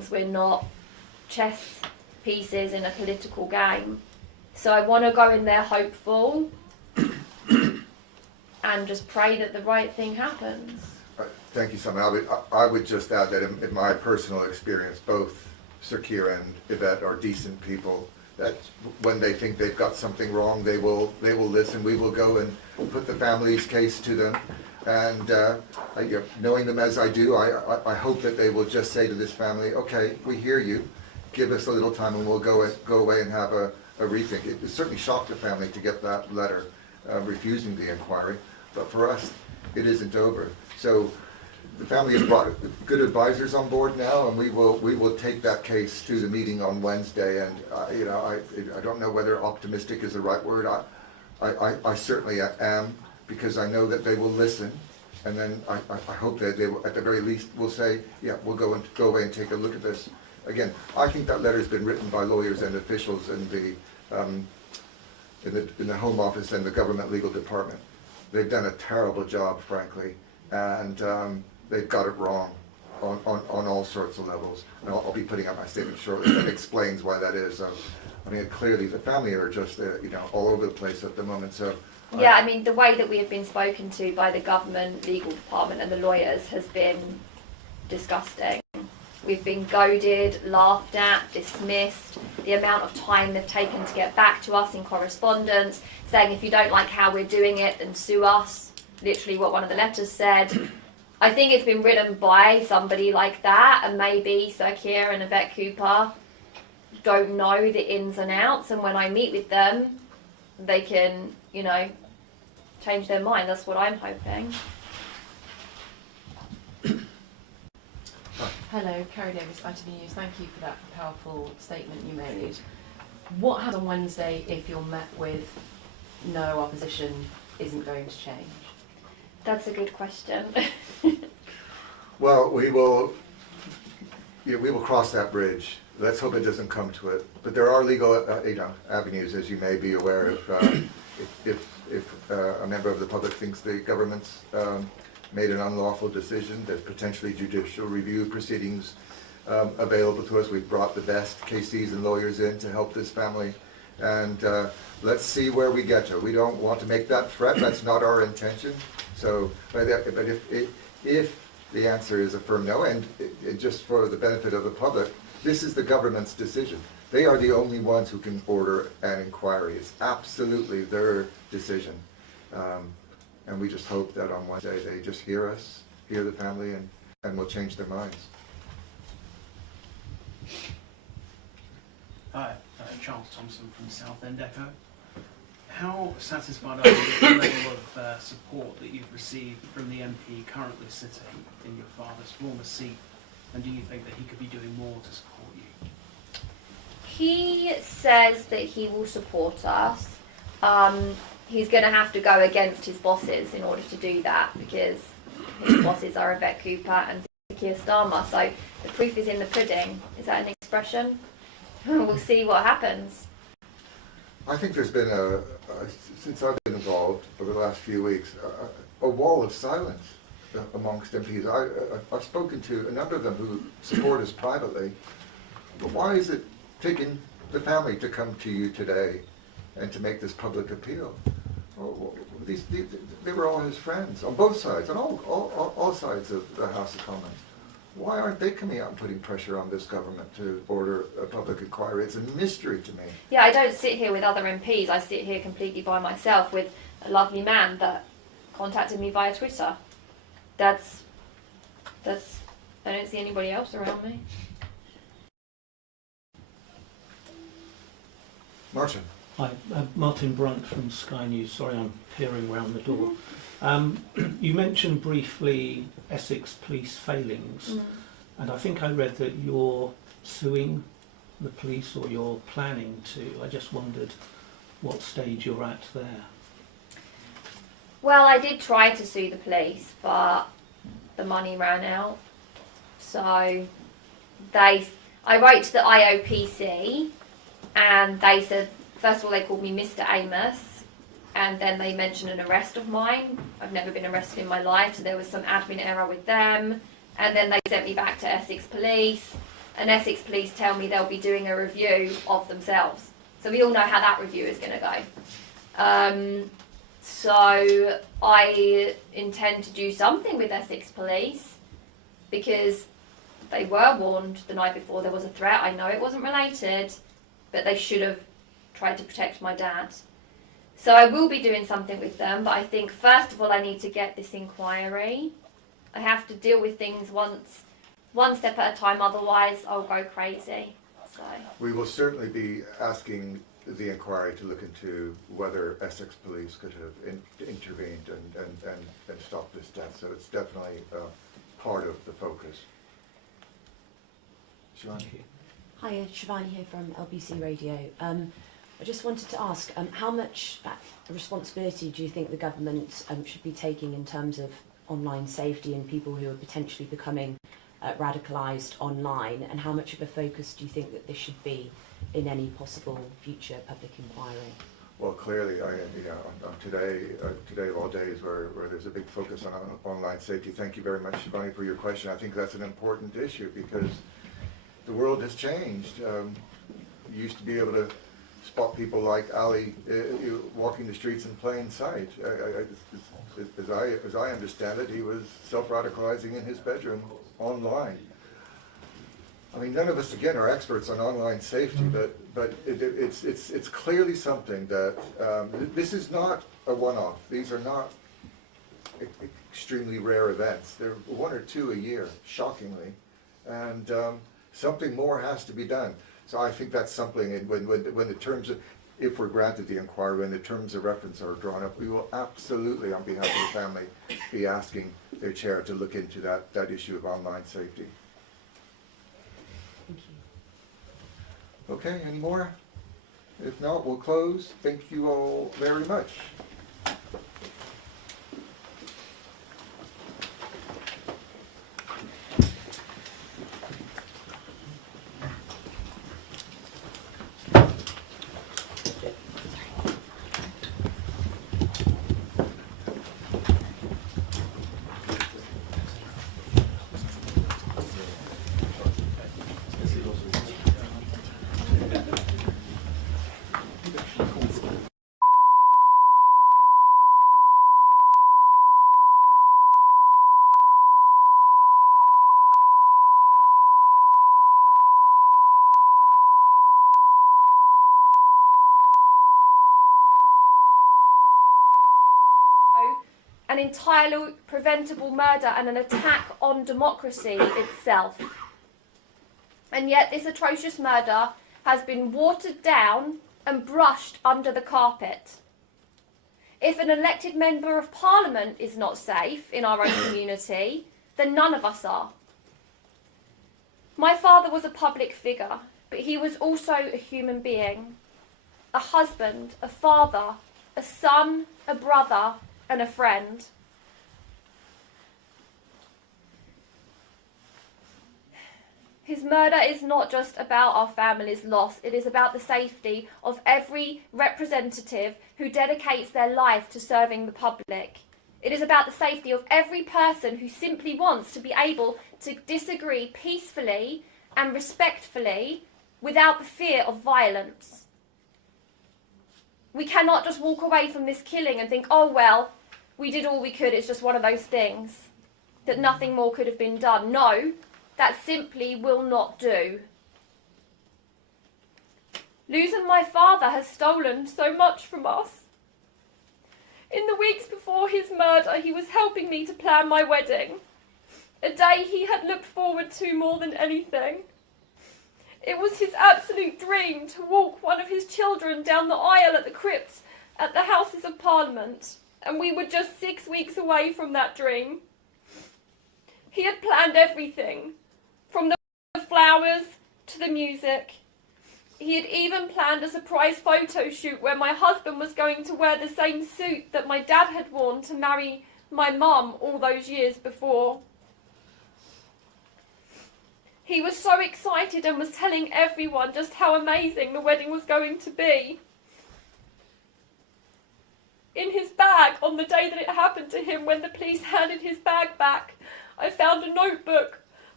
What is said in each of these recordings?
things. We're not chess pieces in a political game. So I want to go in there hopeful and just pray that the right thing happens. Thank you, Simon. I would just add that in my personal experience, both Sir Keir and Yvette are decent people, that when they think they've got something wrong, they will listen. We will go and put the family's case to them. And knowing them as I do, I hope that they will just say to this family, okay, we hear you, give us a little time and we'll go away and have a rethink. It certainly shocked the family to get that letter refusing the inquiry, but for us, it isn't over. So the family has brought good advisors on board now, and we will take that case to the meeting on Wednesday. And I don't know whether optimistic is the right word. I certainly am, because I know that they will listen, and then I hope that they will, at the very least, will say, yeah, we'll go away and take a look at this. Again, I think that letter has been written by lawyers and officials in the Home Office and the government legal department. They've done a terrible job, frankly, and they've got it wrong on all sorts of levels. And I'll be putting out my statement shortly that explains why that is. I mean, clearly the family are just all over the place at the moment. So yeah, I mean, the way that we have been spoken to by the government legal department and the lawyers has been disgusting. We've been goaded, laughed at, dismissed. The amount of time they've taken to get back to us in correspondence, saying if you don't like how we're doing it, then sue us. Literally what one of the letters said. I think it's been written by somebody like that, and maybe Sir Keir and Yvette Cooper don't know the ins and outs, and when I meet with them, they can, change their mind. That's what I'm hoping. Hello, Kerry Davis, ITV News. Thank you for that powerful statement you made. What happens on Wednesday if you're met with no opposition isn't going to change? That's a good question. well, we will cross that bridge. Let's hope it doesn't come to it. But there are legal avenues, as you may be aware, if a member of the public thinks the government's made an unlawful decision. There's potentially judicial review proceedings available to us. We've brought the best KCs and lawyers in to help this family, and let's see where we get to. We don't want to make that threat. That's not our intention. So, but if the answer is a firm no, and just for the benefit of the public, this is the government's decision. They are the only ones who can order an inquiry. It's absolutely their decision. And we just hope that on Wednesday they just hear us, hear the family, and will change their minds. Hi, Charles Thompson from Southend Echo. How satisfied are you with the level of support that you've received from the MP currently sitting in your father's former seat, and do you think that he could be doing more to support you? He says that he will support us. He's going to have to go against his bosses in order to do that, because his bosses are Yvette Cooper and Keir Starmer. So the proof is in the pudding. Is that an expression? We'll see what happens. I think there's been since I've been involved over the last few weeks, a wall of silence amongst MPs. I've spoken to a number of them who support us privately, but why is it taking the family to come to you today and to make this public appeal? They were all his friends on both sides, on all sides of the House of Commons. Why aren't they coming out and putting pressure on this government to order a public inquiry? It's a mystery to me. Yeah, I don't sit here with other MPs. I sit here completely by myself with a lovely man that contacted me via Twitter. I don't see anybody else around me. Martin. Hi, Martin Brunt from Sky News. Sorry, I'm peering round the door. You mentioned briefly Essex police failings, and I think I read that you're suing the police, or you're planning to. I just wondered what stage you're at there. Well, I did try to sue the police, but the money ran out. So I wrote to the IOPC, and they said, first of all, they called me Mr. Amos, and then they mentioned an arrest of mine. I've never been arrested in my life, so there was some admin error with them. And then they sent me back to Essex Police, and Essex Police tell me they'll be doing a review of themselves. So we all know how that review is going to go. So I intend to do something with Essex Police, because they were warned the night before there was a threat. I know it wasn't related, but they should have tried to protect my dad. So I will be doing something with them, but I think first of all I need to get this inquiry. I have to deal with things one step at a time, otherwise I'll go crazy. So We will certainly be asking the inquiry to look into whether Essex Police could have intervened and stopped this death. So it's definitely part of the focus. Siobhan? Hi, Shivani here from LBC Radio. I just wanted to ask, how much responsibility do you think the government should be taking in terms of online safety and people who are potentially becoming radicalised online, and how much of a focus do you think that this should be in any possible future public inquiry? Well, clearly, on today of all days, where there's a big focus on online safety. Thank you very much, Shivani, for your question. I think that's an important issue because the world has changed. You used to be able to spot people like Ali walking the streets in plain sight. As I understand it, he was self-radicalizing in his bedroom online. I mean, none of us, again, are experts on online safety, but it's clearly something that this is not a one-off. These are not extremely rare events. They're one or two a year, shockingly, and something more has to be done. So I think that's something, and when the terms of, if we're granted the inquiry, when the terms of reference are drawn up, we will absolutely, on behalf of the family, be asking their chair to look into that issue of online safety. Thank you. Okay, any more? If not, we'll close. Thank you all very much. an entirely preventable murder and an attack on democracy itself. And yet this atrocious murder has been watered down and brushed under the carpet. If an elected member of parliament is not safe in our own community, then none of us are. My father was a public figure, but he was also a human being, a husband, a father, a son, a brother, and a friend. His murder is not just about our family's loss, it is about the safety of every representative who dedicates their life to serving the public. It is about the safety of every person who simply wants to be able to disagree peacefully and respectfully without the fear of violence. We cannot just walk away from this killing and think, oh well, we did all we could, it's just one of those things, that nothing more could have been done. No, that simply will not do. Losing my father has stolen so much from us. In the weeks before his murder, he was helping me to plan my wedding, a day he had looked forward to more than anything. It was his absolute dream to walk one of his children down the aisle at the crypts at the Houses of Parliament, and we were just 6 weeks away from that dream. He had planned everything, from the flowers to the music. He had even planned a surprise photo shoot where my husband was going to wear the same suit that my dad had worn to marry my mum all those years before. He was so excited and was telling everyone just how amazing the wedding was going to be. In his bag, on the day that it happened to him, when the police handed his bag back, I found a notebook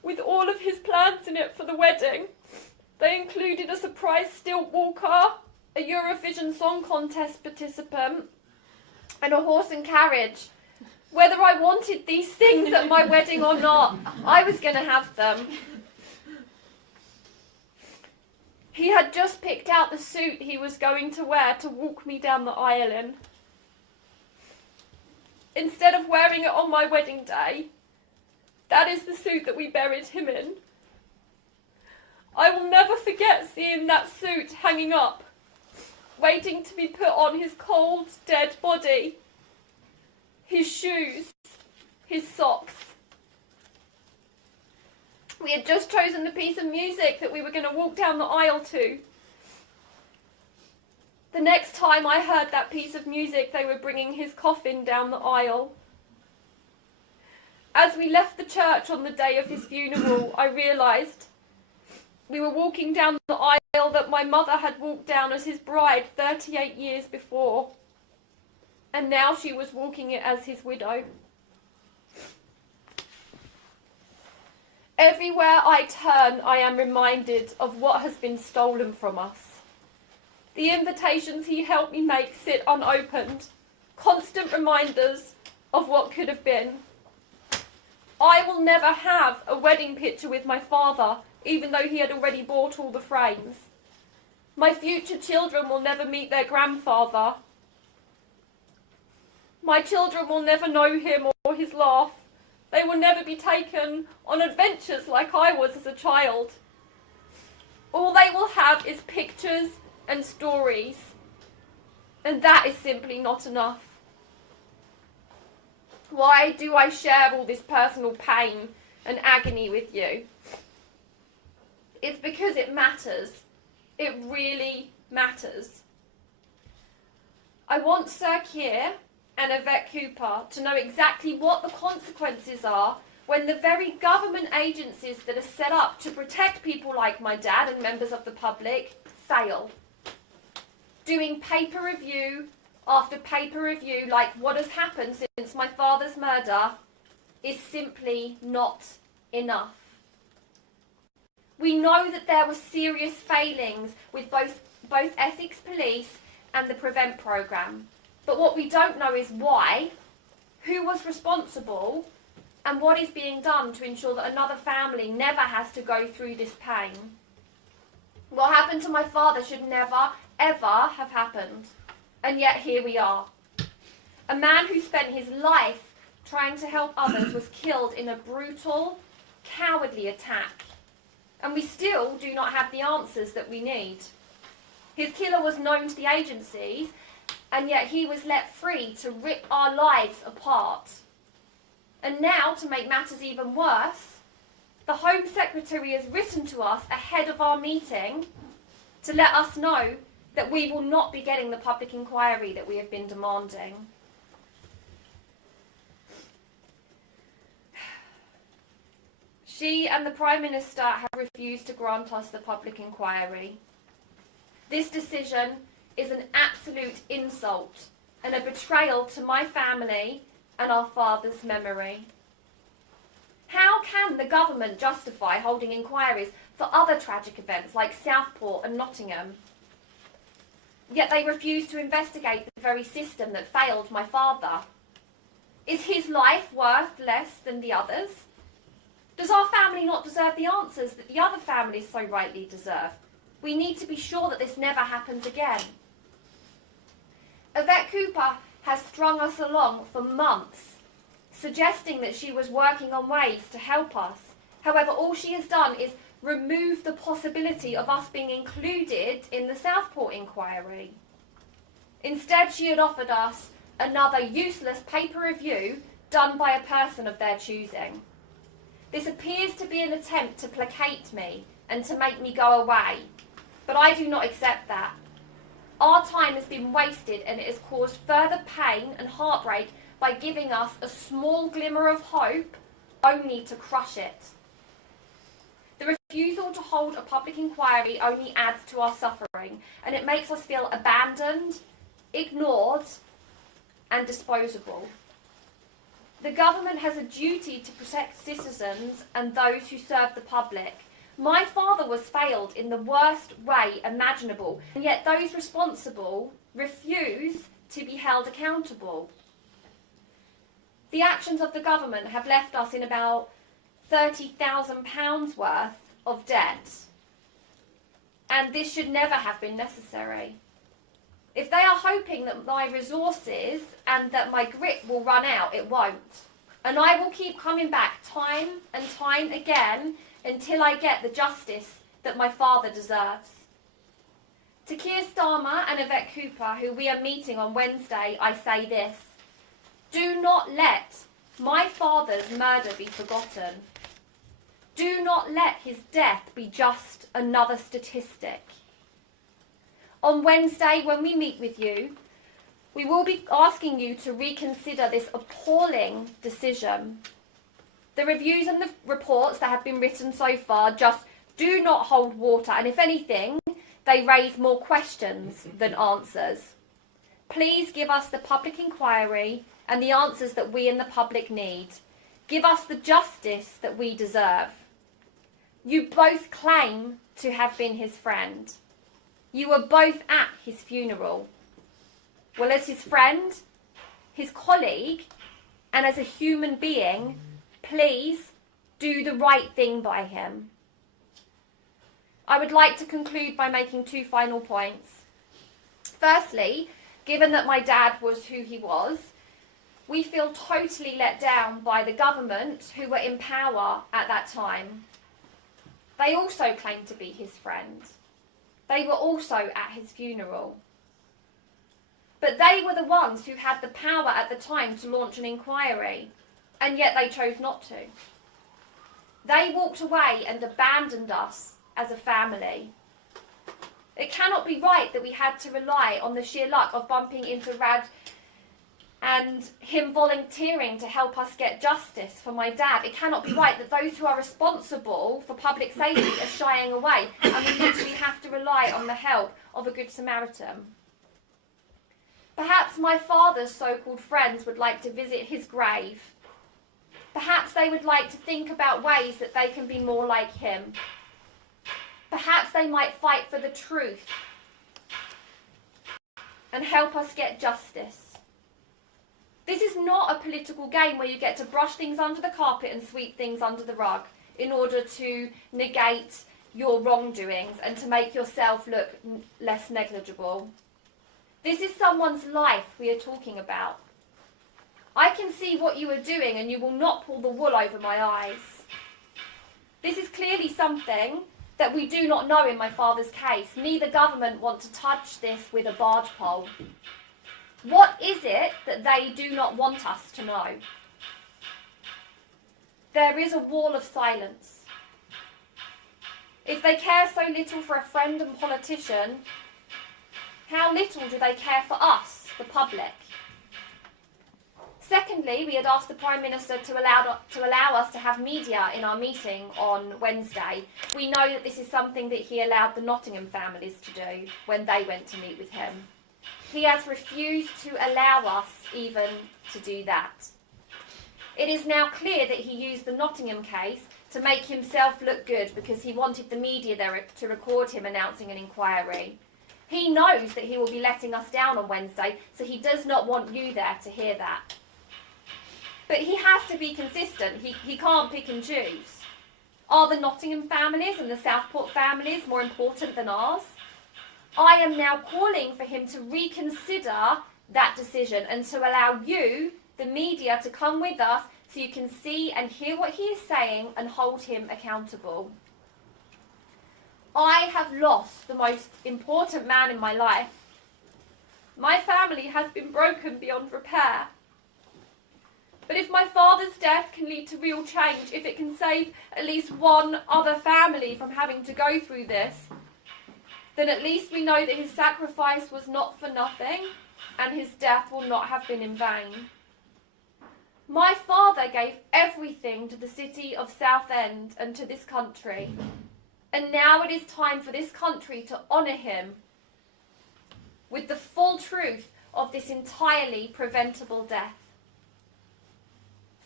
with all of his plans in it for the wedding. They included a surprise stilt walker, a Eurovision Song Contest participant, and a horse and carriage. Whether I wanted these things at my wedding or not, I was going to have them. He had just picked out the suit he was going to wear to walk me down the aisle in. Instead of wearing it on my wedding day, that is the suit that we buried him in. I will never forget seeing that suit hanging up, waiting to be put on his cold, dead body. His shoes, his socks. We had just chosen the piece of music that we were going to walk down the aisle to. The next time I heard that piece of music, they were bringing his coffin down the aisle. As we left the church on the day of his funeral, I realised we were walking down the aisle that my mother had walked down as his bride 38 years before. And now she was walking it as his widow. Everywhere I turn, I am reminded of what has been stolen from us. The invitations he helped me make sit unopened, constant reminders of what could have been. I will never have a wedding picture with my father, even though he had already bought all the frames. My future children will never meet their grandfather. My children will never know him or his laugh. They will never be taken on adventures like I was as a child. All they will have is pictures and stories, and that is simply not enough. Why do I share all this personal pain and agony with you? It's because it matters. It really matters. I want Sir Keir and Yvette Cooper to know exactly what the consequences are when the very government agencies that are set up to protect people like my dad and members of the public fail. Doing paper review after paper review, like what has happened since my father's murder, is simply not enough. We know that there were serious failings with both Essex Police and the Prevent programme. But what we don't know is why, who was responsible, and what is being done to ensure that another family never has to go through this pain. What happened to my father should never, ever have happened. And yet here we are. A man who spent his life trying to help others was killed in a brutal, cowardly attack. And we still do not have the answers that we need. His killer was known to the agencies, and yet he was let free to rip our lives apart. And now, to make matters even worse, the Home Secretary has written to us ahead of our meeting to let us know that we will not be getting the public inquiry that we have been demanding. She and the Prime Minister have refused to grant us the public inquiry. This decision is an absolute insult and a betrayal to my family and our father's memory. How can the government justify holding inquiries for other tragic events like Southport and Nottingham? Yet they refuse to investigate the very system that failed my father. Is his life worth less than the others? Does our family not deserve the answers that the other families so rightly deserve? We need to be sure that this never happens again. Yvette Cooper has strung us along for months, suggesting that she was working on ways to help us. However, all she has done is remove the possibility of us being included in the Southport inquiry. Instead, she had offered us another useless paper review done by a person of their choosing. This appears to be an attempt to placate me and to make me go away, but I do not accept that. Our time has been wasted and it has caused further pain and heartbreak by giving us a small glimmer of hope only to crush it. The refusal to hold a public inquiry only adds to our suffering, and it makes us feel abandoned, ignored, and disposable. The government has a duty to protect citizens and those who serve the public. My father was failed in the worst way imaginable, and yet those responsible refuse to be held accountable. The actions of the government have left us in about £30,000 worth of debt, and this should never have been necessary. If they are hoping that my resources and that my grit will run out, it won't. And I will keep coming back time and time again until I get the justice that my father deserves. To Keir Starmer and Yvette Cooper, who we are meeting on Wednesday, I say this: do not let my father's murder be forgotten. Do not let his death be just another statistic. On Wednesday, when we meet with you, we will be asking you to reconsider this appalling decision. The reviews and the reports that have been written so far just do not hold water, and if anything, they raise more questions than answers. Please give us the public inquiry and the answers that we and the public need. Give us the justice that we deserve. You both claim to have been his friend. You were both at his funeral. Well, as his friend, his colleague, and as a human being, please do the right thing by him. I would like to conclude by making 2 final points. Firstly, given that my dad was who he was, we feel totally let down by the government who were in power at that time. They also claimed to be his friend. They were also at his funeral. But they were the ones who had the power at the time to launch an inquiry, and yet they chose not to. They walked away and abandoned us as a family. It cannot be right that we had to rely on the sheer luck of bumping into Rad and him volunteering to help us get justice for my dad. It cannot be right that those who are responsible for public safety are shying away, and we literally have to rely on the help of a Good Samaritan. Perhaps my father's so-called friends would like to visit his grave. Perhaps they would like to think about ways that they can be more like him. Perhaps they might fight for the truth and help us get justice. This is not a political game where you get to brush things under the carpet and sweep things under the rug in order to negate your wrongdoings and to make yourself look less negligible. This is someone's life we are talking about. I can see what you are doing, and you will not pull the wool over my eyes. This is clearly something that we do not know in my father's case. Neither government want to touch this with a barge pole. What is it that they do not want us to know? There is a wall of silence. If they care so little for a friend and politician, how little do they care for us, the public? Secondly, we had asked the Prime Minister to allow us to have media in our meeting on Wednesday. We know that this is something that he allowed the Nottingham families to do when they went to meet with him. He has refused to allow us even to do that. It is now clear that he used the Nottingham case to make himself look good because he wanted the media there to record him announcing an inquiry. He knows that he will be letting us down on Wednesday, so he does not want you there to hear that. But he has to be consistent. He can't pick and choose. Are the Nottingham families and the Southport families more important than ours? I am now calling for him to reconsider that decision and to allow you, the media, to come with us so you can see and hear what he is saying and hold him accountable. I have lost the most important man in my life. My family has been broken beyond repair. But if my father's death can lead to real change, if it can save at least one other family from having to go through this, then at least we know that his sacrifice was not for nothing and his death will not have been in vain. My father gave everything to the city of Southend and to this country, and now it is time for this country to honour him with the full truth of this entirely preventable death.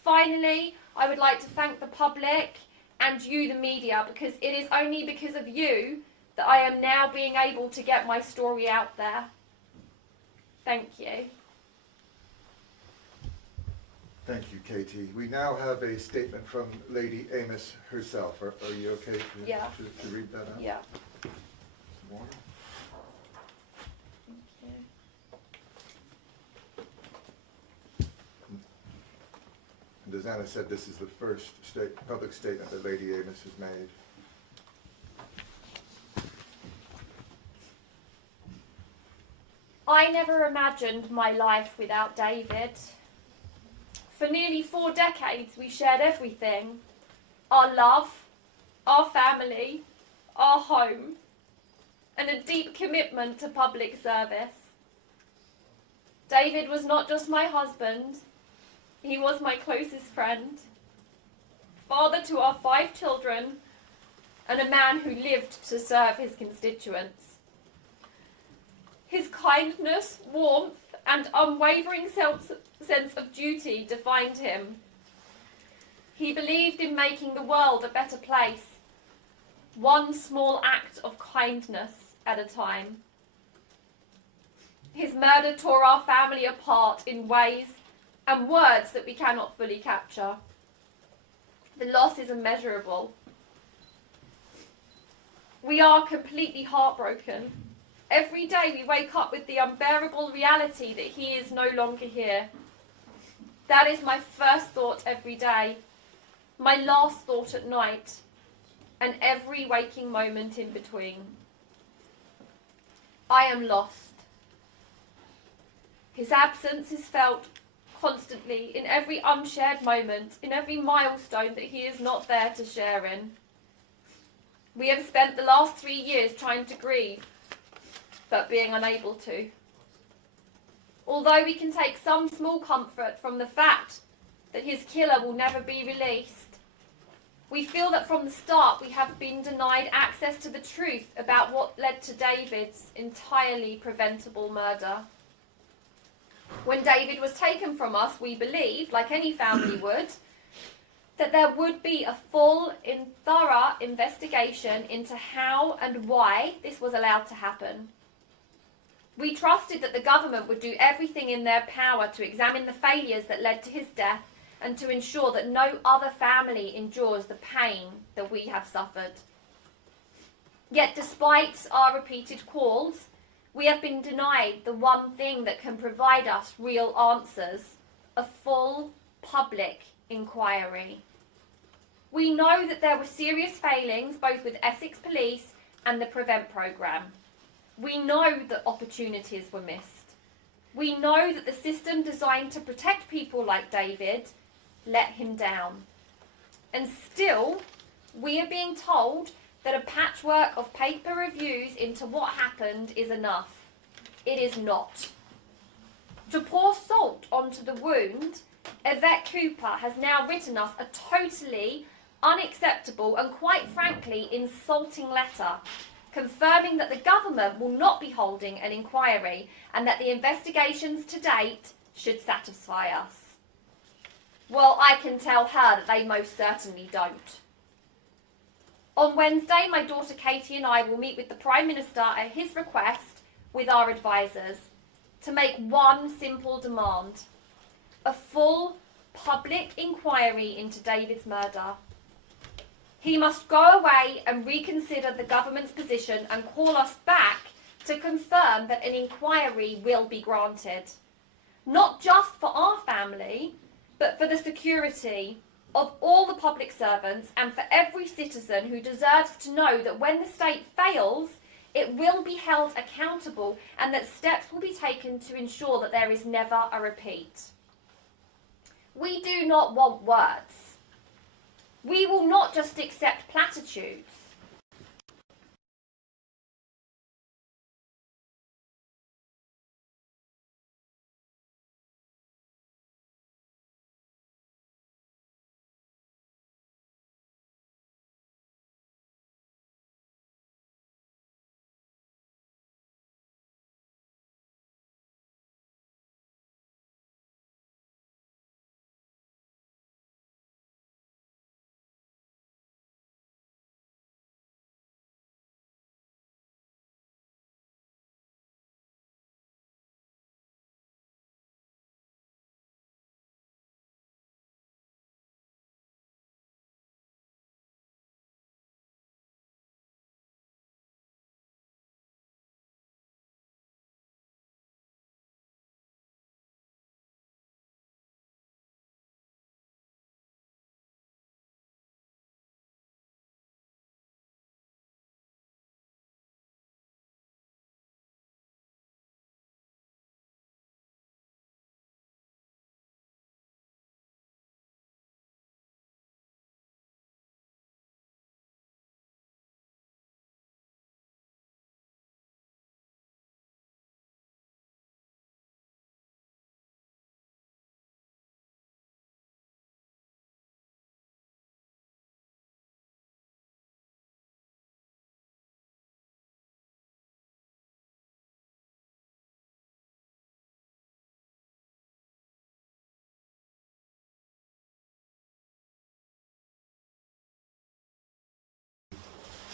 finally, I would like to thank the public and you, the media, because it is only because of you that I am now being able to get my story out there. Thank you. Thank you, Katie. We now have a statement from Lady Amos herself. Are you okay to read that out? Yeah. Some water? Thank you. And as Anna said, this is the first public statement that Lady Amos has made. I never imagined my life without David. For nearly 4 decades, we shared everything. Our love, our family, our home, and a deep commitment to public service. David was not just my husband, he was my closest friend, father to our 5 children, and a man who lived to serve his constituents. His kindness, warmth, and unwavering sense of duty defined him. He believed in making the world a better place, one small act of kindness at a time. His murder tore our family apart in ways and words that we cannot fully capture. The loss is immeasurable. We are completely heartbroken. Every day we wake up with the unbearable reality that he is no longer here. That is my first thought every day, my last thought at night, and every waking moment in between. I am lost. His absence is felt constantly in every unshared moment, in every milestone that he is not there to share in. We have spent the last 3 years trying to grieve, but being unable to. Although we can take some small comfort from the fact that his killer will never be released, we feel that from the start we have been denied access to the truth about what led to David's entirely preventable murder. When David was taken from us, we believed, like any family would, that there would be a full and thorough investigation into how and why this was allowed to happen. We trusted that the government would do everything in their power to examine the failures that led to his death and to ensure that no other family endures the pain that we have suffered. Yet despite our repeated calls, we have been denied the one thing that can provide us real answers: a full public inquiry. We know that there were serious failings both with Essex Police and the Prevent programme. We know that opportunities were missed. We know that the system designed to protect people like David let him down. And still, we are being told that a patchwork of paper reviews into what happened is enough. It is not. To pour salt onto the wound, Yvette Cooper has now written us a totally unacceptable and quite frankly insulting letter, confirming that the government will not be holding an inquiry and that the investigations to date should satisfy us. Well, I can tell her that they most certainly don't. On Wednesday, my daughter Katie and I will meet with the Prime Minister at his request with our advisors to make one simple demand: a full public inquiry into David's murder. He must go away and reconsider the government's position and call us back to confirm that an inquiry will be granted. Not just for our family, but for the security of all the public servants and for every citizen who deserves to know that when the state fails, it will be held accountable and that steps will be taken to ensure that there is never a repeat. We do not want words. We will not just accept platitudes.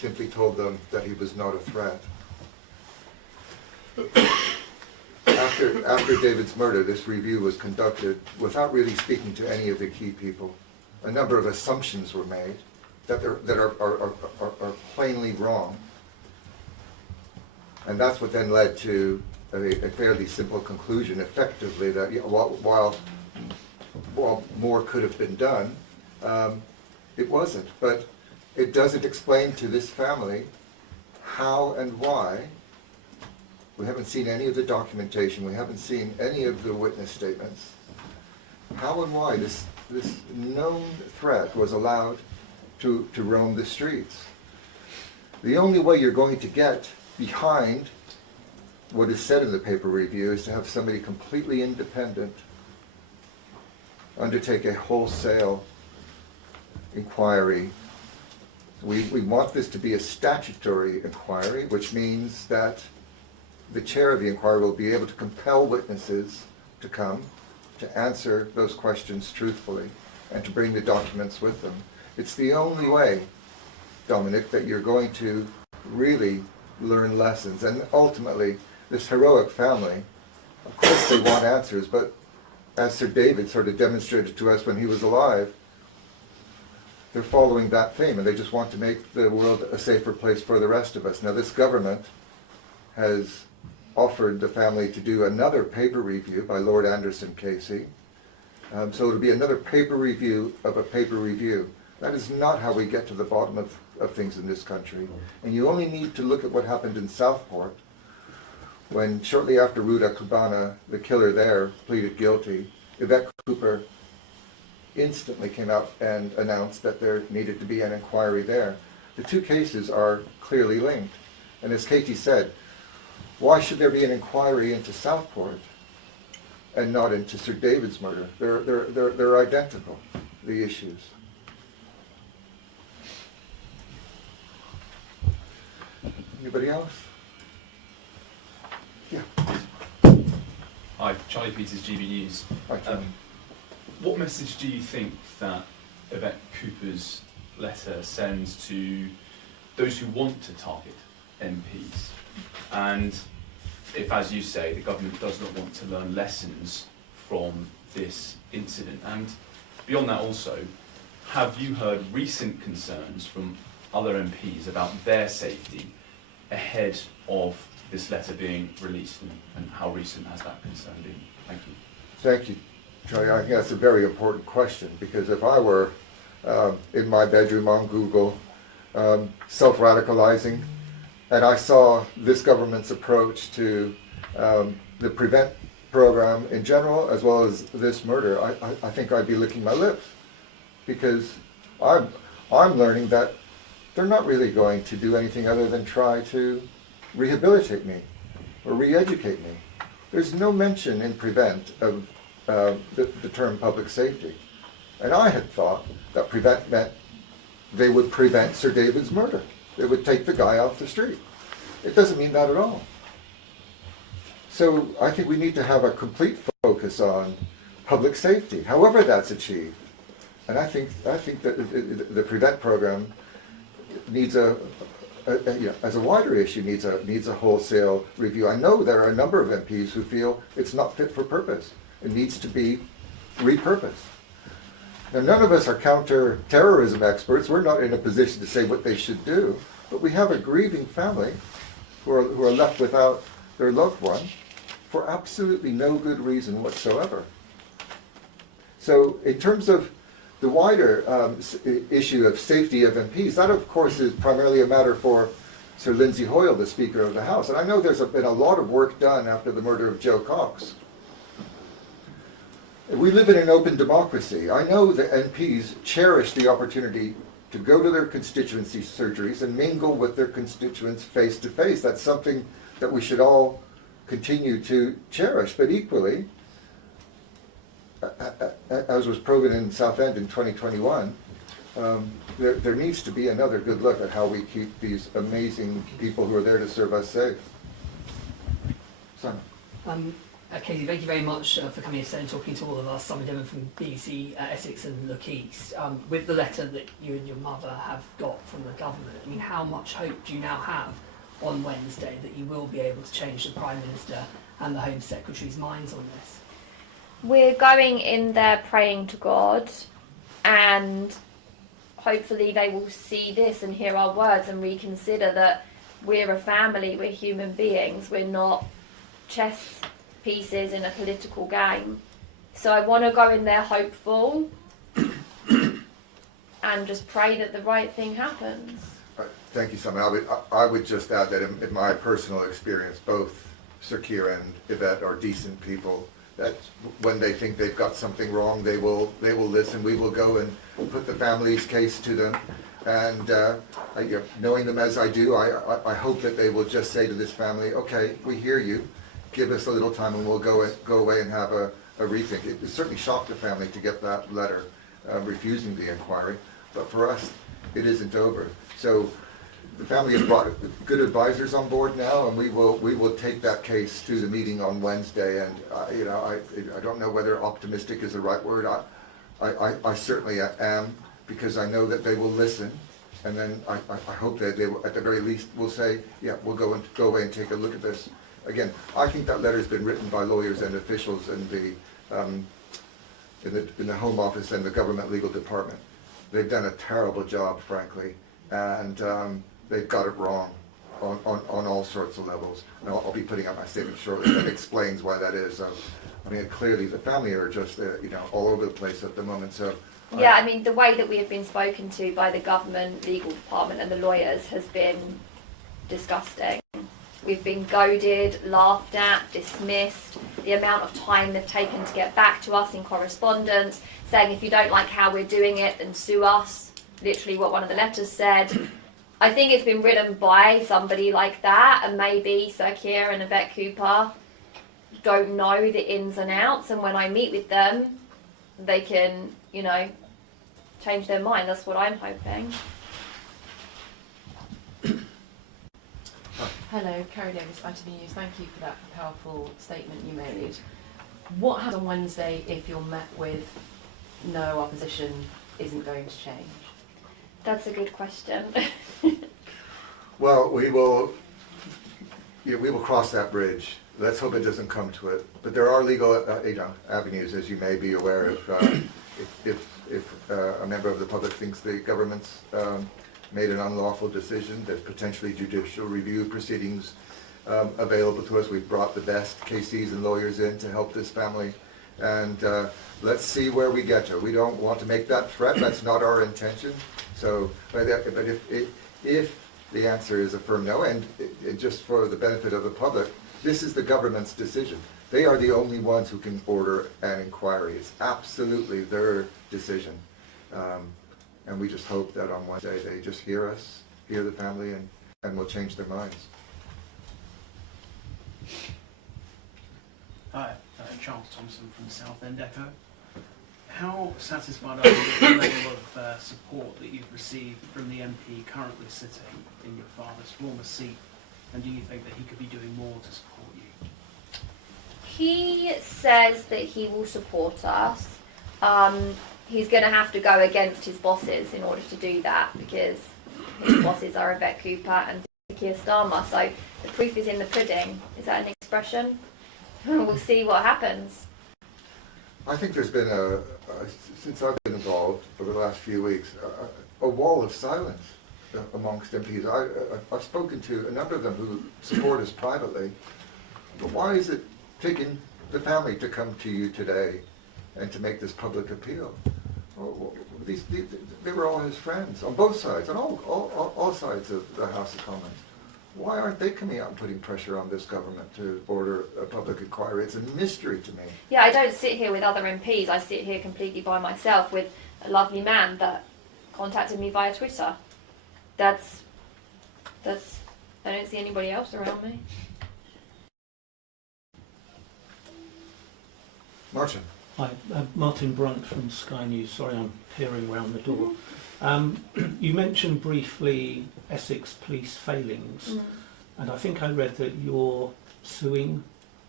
simply told them that he was not a threat. After David's murder, this review was conducted without really speaking to any of the key people. A number of assumptions were made that are plainly wrong. And that's what then led to a fairly simple conclusion, effectively, that while more could have been done, it wasn't. But it doesn't explain to this family how and why. We haven't seen any of the documentation. We haven't seen any of the witness statements. How and why this known threat was allowed to roam the streets. The only way you're going to get behind what is said in the paper review is to have somebody completely independent undertake a wholesale inquiry. We want this to be a statutory inquiry, which means that the chair of the inquiry will be able to compel witnesses to come, to answer those questions truthfully, and to bring the documents with them. It's the only way, Dominic, that you're going to really learn lessons. And ultimately, this heroic family, of course they want answers, but as Sir David sort of demonstrated to us when he was alive, they're following that theme, and they just want to make the world a safer place for the rest of us. Now, this government has offered the family to do another paper review by Lord Anderson Casey. So it'll be another paper review of a paper review. That is not how we get to the bottom of things in this country. And you only need to look at what happened in Southport when, shortly after Ruda Kubana, the killer there, pleaded guilty. Yvette Cooper instantly came out and announced that there needed to be an inquiry there. The two cases are clearly linked. And as Katie said, why should there be an inquiry into Southport and not into Sir David's murder? They're identical, the issues. Anybody else? Yeah. Hi, Charlie Peters, GB News. Hi, Charlie. What message do you think that Yvette Cooper's letter sends to those who want to target MPs? And if, as you say, the government does not want to learn lessons from this incident, and beyond that also, have you heard recent concerns from other MPs about their safety ahead of this letter being released, and how recent has that concern been? Thank you. Thank you, Charlie. I think that's a very important question, because if I were in my bedroom on Google self-radicalizing, and I saw this government's approach to the PREVENT program in general, as well as this murder, I think I'd be licking my lips, because I'm learning that they're not really going to do anything other than try to rehabilitate me or re-educate me. There's no mention in PREVENT of the term public safety. And I had thought that PREVENT meant they would prevent Sir David's murder. They would take the guy off the street. It doesn't mean that at all. So I think we need to have a complete focus on public safety, however that's achieved. And I think that the PREVENT program needs as a wider issue, needs a wholesale review. I know there are a number of MPs who feel it's not fit for purpose. It needs to be repurposed. Now, none of us are counter-terrorism experts. We're not in a position to say what they should do. But we have a grieving family who are left without their loved one for absolutely no good reason whatsoever. So in terms of the wider issue of safety of MPs, that of course is primarily a matter for Sir Lindsay Hoyle, the Speaker of the House. And I know there's been a lot of work done after the murder of Joe Cox. We live in an open democracy. I know that MPs cherish the opportunity to go to their constituency surgeries and mingle with their constituents face to face. That's something that we should all continue to cherish. But equally, as was proven in Southend in 2021, there needs to be another good look at how we keep these amazing people who are there to serve us safe. Simon. Katie, thank you very much for coming here today and talking to all of us. Simon Devon from BBC Essex and Look East. With the letter that you and your mother have got from the government, I mean, how much hope do you now have on Wednesday that you will be able to change the Prime Minister and the Home Secretary's minds on this? We're going in there praying to God, and hopefully they will see this and hear our words and reconsider that we're a family, we're human beings, we're not chess pieces in a political game. So I want to go in there hopeful and just pray that the right thing happens. Thank you, Simon. I would just add that in my personal experience, both Sir Keir and Yvette are decent people, that when they think they've got something wrong, they will listen. We will go and put the family's case to them. And knowing them as I do, I hope that they will just say to this family, okay, we hear you. Give us a little time and we'll go away and have a rethink. It certainly shocked the family to get that letter refusing the inquiry, but for us, it isn't over. So the family has brought good advisors on board now, and we will take that case to the meeting on Wednesday. And I don't know whether optimistic is the right word. I certainly am, because I know that they will listen, and then I hope that they will, at the very least, will say, yeah, we'll go away and take a look at this. Again, I think that letter has been written by lawyers and officials in the Home Office and the Government Legal Department. They've done a terrible job, frankly, and they've got it wrong on all sorts of levels. And I'll be putting out my statement shortly that explains why that is. I mean, clearly the family are just all over the place at the moment. So yeah, I mean, the way that we have been spoken to by the government legal department and the lawyers has been disgusting. We've been goaded, laughed at, dismissed. The amount of time they've taken to get back to us in correspondence, saying if you don't like how we're doing it, then sue us. Literally what one of the letters said. I think it's been written by somebody like that, and maybe Sir Keir and Yvette Cooper don't know the ins and outs, and when I meet with them, they can, change their mind. That's what I'm hoping. Hello, Kerry Davis, ITV News. Thank you for that powerful statement you made. What happens on Wednesday if you're met with no opposition isn't going to change? That's a good question. well, we will cross that bridge. Let's hope it doesn't come to it. But there are legal avenues, as you may be aware, if a member of the public thinks the government's made an unlawful decision. There's potentially judicial review proceedings available to us. We've brought the best KCs and lawyers in to help this family, and let's see where we get to. We don't want to make that threat. That's not our intention. So, but if the answer is a firm no, and just for the benefit of the public, this is the government's decision. They are the only ones who can order an inquiry. It's absolutely their decision. And we just hope that on Wednesday they just hear us, hear the family, and will change their minds. Hi, Charles Thompson from Southend Echo. How satisfied are you with the level of support that you've received from the MP currently sitting in your father's former seat, and do you think that he could be doing more to support you? He says that he will support us. He's going to have to go against his bosses in order to do that, because his bosses are Yvette Cooper and Keir Starmer. So the proof is in the pudding. Is that an expression? We'll see what happens. I think there's been since I've been involved over the last few weeks, a wall of silence amongst MPs. I've spoken to a number of them who support us privately, but why is it taking the family to come to you today and to make this public appeal? They were all his friends on both sides, on all sides of the House of Commons. Why aren't they coming out and putting pressure on this government to order a public inquiry? It's a mystery to me. Yeah, I don't sit here with other MPs. I sit here completely by myself with a lovely man that contacted me via Twitter. That's I don't see anybody else around me. Martin. Hi, Martin Brunt from Sky News. Sorry, I'm peering round the door. You mentioned briefly Essex police failings, and I think I read that you're suing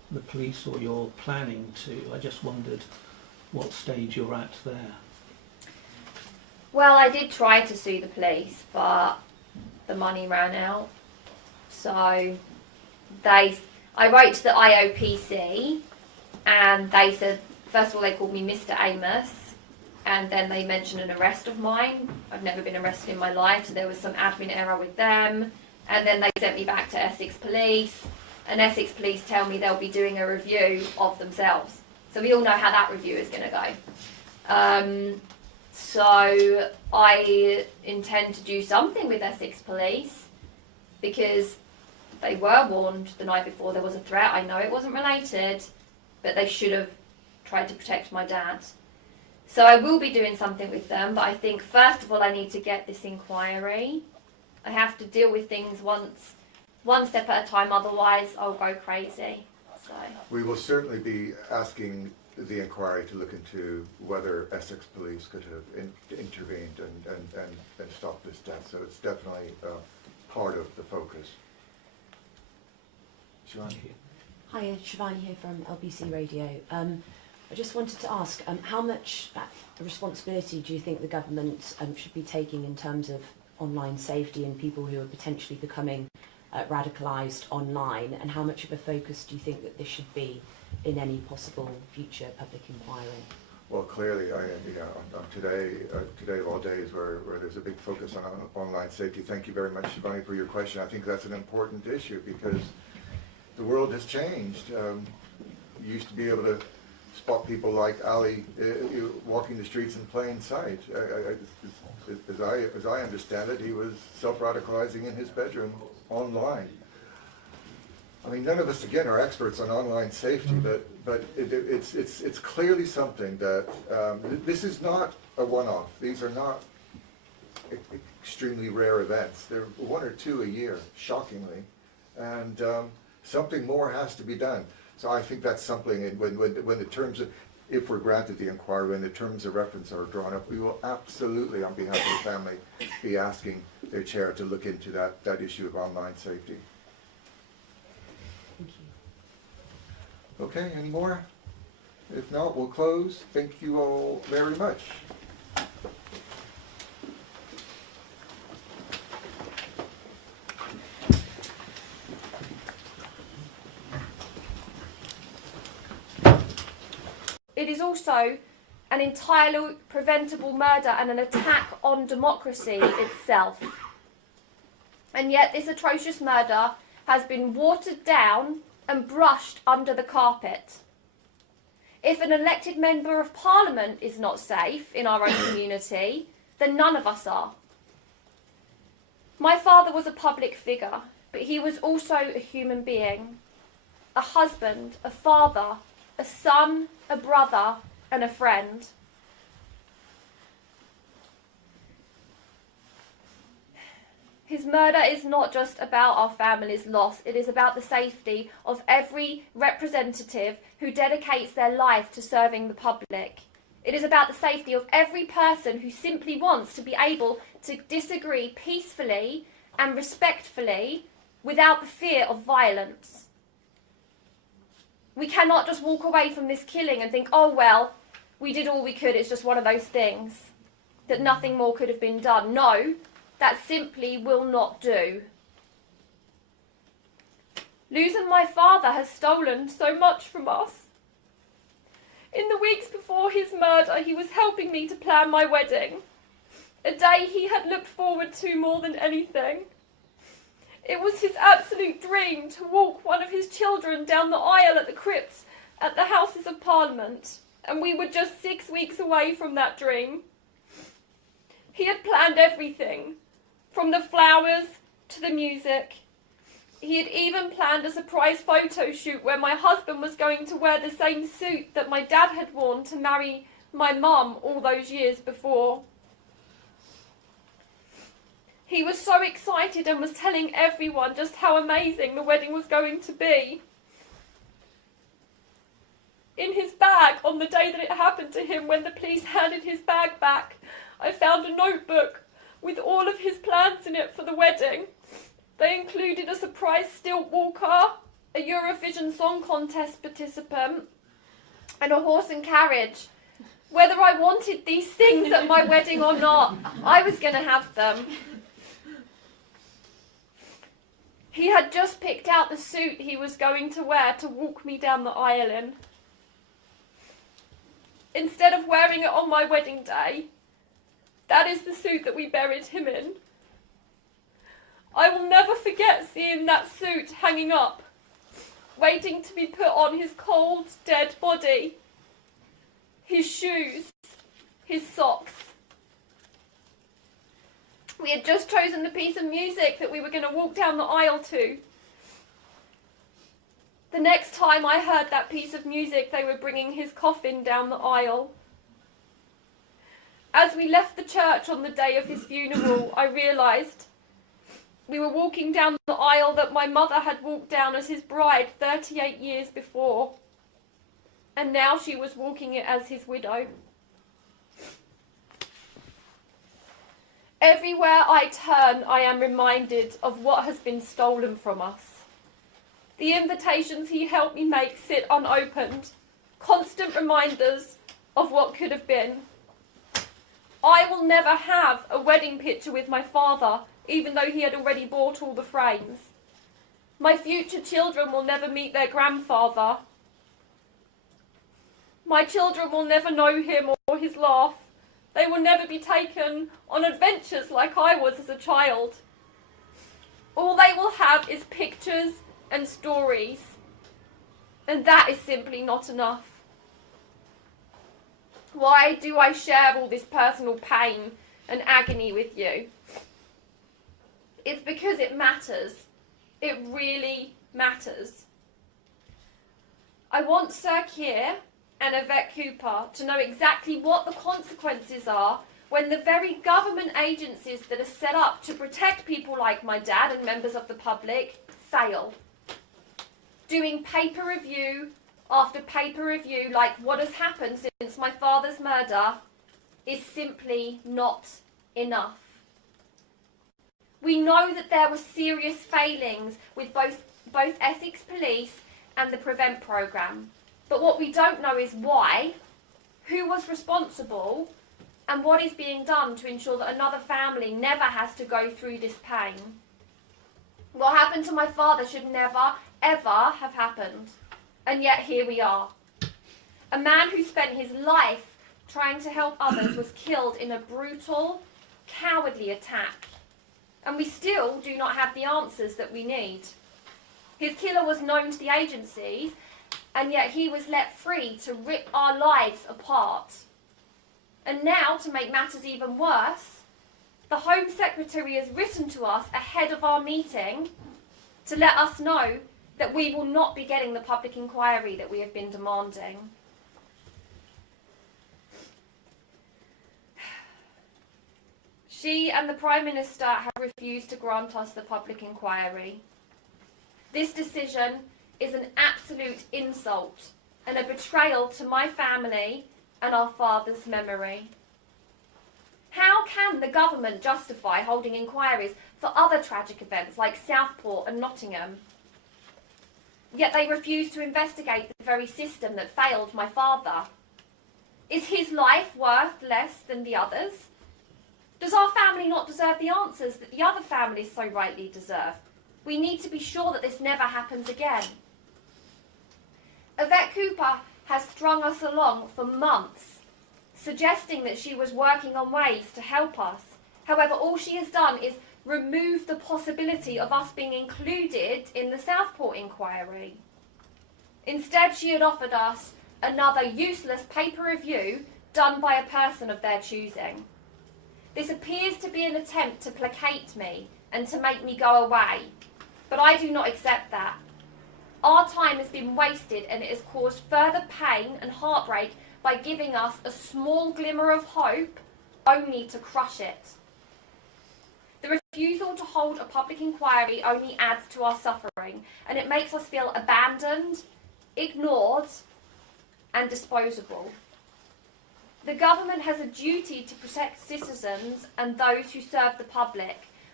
the police, or you're planning to? I just wondered what stage you're at there. Well, I did try to sue the police, but the money ran out. So I wrote to the IOPC, and they said, first of all, they called me Mr. Amos, and then they mentioned an arrest of mine. I've never been arrested in my life, so there was some admin error with them. And then they sent me back to Essex Police, and Essex Police tell me they'll be doing a review of themselves. So we all know how that review is going to go. So I intend to do something with Essex Police, because they were warned the night before there was a threat. I know it wasn't related, but they should have tried to protect my dad. So I will be doing something with them, but I think first of all I need to get this inquiry. I have to deal with things one step at a time, otherwise I'll go crazy. So We will certainly be asking the inquiry to look into whether Essex Police could have intervened and stopped this death. So it's definitely part of the focus. Shivani? Hi, Shivani here from LBC Radio. I just wanted to ask, how much responsibility do you think the government should be taking in terms of online safety and people who are potentially becoming radicalised online, and how much of a focus do you think that this should be in any possible future public inquiry? Well, clearly, today of all days where there's a big focus on online safety. Thank you very much, Shivani, for your question. I think that's an important issue because the world has changed. You used to be able to spot people like Ali walking the streets in plain sight. As I understand it, he was self-radicalizing in his bedroom online. I mean, none of us, again, are experts on online safety, but it's clearly something that this is not a one-off. These are not extremely rare events. They're one or two a year, shockingly, and something more has to be done. So I think that's something, and when the terms of, if we're granted the inquiry, when the terms of reference are drawn up, we will absolutely, on behalf of the family, be asking their chair to look into that issue of online safety. Thank you. Okay, any more? If not, we'll close. Thank you all very much. it is also an entirely preventable murder and an attack on democracy itself. And yet this atrocious murder has been watered down and brushed under the carpet. If an elected member of parliament is not safe in our own community, then none of us are. My father was a public figure, but he was also a human being, a husband, a father, a son, a brother, and a friend. His murder is not just about our family's loss, it is about the safety of every representative who dedicates their life to serving the public. It is about the safety of every person who simply wants to be able to disagree peacefully and respectfully without the fear of violence. We cannot just walk away from this killing and think, oh well, we did all we could, it's just one of those things, that nothing more could have been done. No, that simply will not do. Losing my father has stolen so much from us. In the weeks before his murder, he was helping me to plan my wedding, a day he had looked forward to more than anything. It was his absolute dream to walk one of his children down the aisle at the crypts at the Houses of Parliament, and we were just 6 weeks away from that dream. He had planned everything, from the flowers to the music. He had even planned a surprise photo shoot where my husband was going to wear the same suit that my dad had worn to marry my mum all those years before. He was so excited and was telling everyone just how amazing the wedding was going to be. In his bag, on the day that it happened to him, when the police handed his bag back, I found a notebook with all of his plans in it for the wedding. They included a surprise stilt walker, a Eurovision Song Contest participant, and a horse and carriage. Whether I wanted these things at my wedding or not, I was going to have them. He had just picked out the suit he was going to wear to walk me down the aisle in. Instead of wearing it on my wedding day, that is the suit that we buried him in. I will never forget seeing that suit hanging up, waiting to be put on his cold, dead body. His shoes, his socks. We had just chosen the piece of music that we were going to walk down the aisle to. The next time I heard that piece of music, they were bringing his coffin down the aisle. As we left the church on the day of his funeral, I realised we were walking down the aisle that my mother had walked down as his bride 38 years before. And now she was walking it as his widow. Everywhere I turn, I am reminded of what has been stolen from us. The invitations he helped me make sit unopened, constant reminders of what could have been. I will never have a wedding picture with my father, even though he had already bought all the frames. My future children will never meet their grandfather. My children will never know him or his laugh. They will never be taken on adventures like I was as a child. All they will have is pictures and stories. And that is simply not enough. Why do I share all this personal pain and agony with you? It's because it matters. It really matters. I want Sir Keir and Yvette Cooper to know exactly what the consequences are when the very government agencies that are set up to protect people like my dad and members of the public fail. Doing paper review after paper review like what has happened since my father's murder is simply not enough. We know that there were serious failings with both Essex Police and the Prevent programme. But what we don't know is why, who was responsible, and what is being done to ensure that another family never has to go through this pain. What happened to my father should never, ever have happened. And yet here we are. A man who spent his life trying to help others was killed in a brutal, cowardly attack. And we still do not have the answers that we need. His killer was known to the agencies, and yet he was let free to rip our lives apart. And now, to make matters even worse, the Home Secretary has written to us ahead of our meeting to let us know that we will not be getting the public inquiry that we have been demanding. She and the Prime Minister have refused to grant us the public inquiry. This decision is an absolute insult and a betrayal to my family and our father's memory. How can the government justify holding inquiries for other tragic events like Southport and Nottingham? Yet they refuse to investigate the very system that failed my father. Is his life worth less than the others? Does our family not deserve the answers that the other families so rightly deserve? We need to be sure that this never happens again. Yvette Cooper has strung us along for months, suggesting that she was working on ways to help us. However, all she has done is remove the possibility of us being included in the Southport inquiry. Instead, she had offered us another useless paper review done by a person of their choosing. This appears to be an attempt to placate me and to make me go away, but I do not accept that. Our time has been wasted and it has caused further pain and heartbreak by giving us a small glimmer of hope, only to crush it. The refusal to hold a public inquiry only adds to our suffering, and it makes us feel abandoned, ignored, and disposable. The government has a duty to protect citizens and those who serve the public,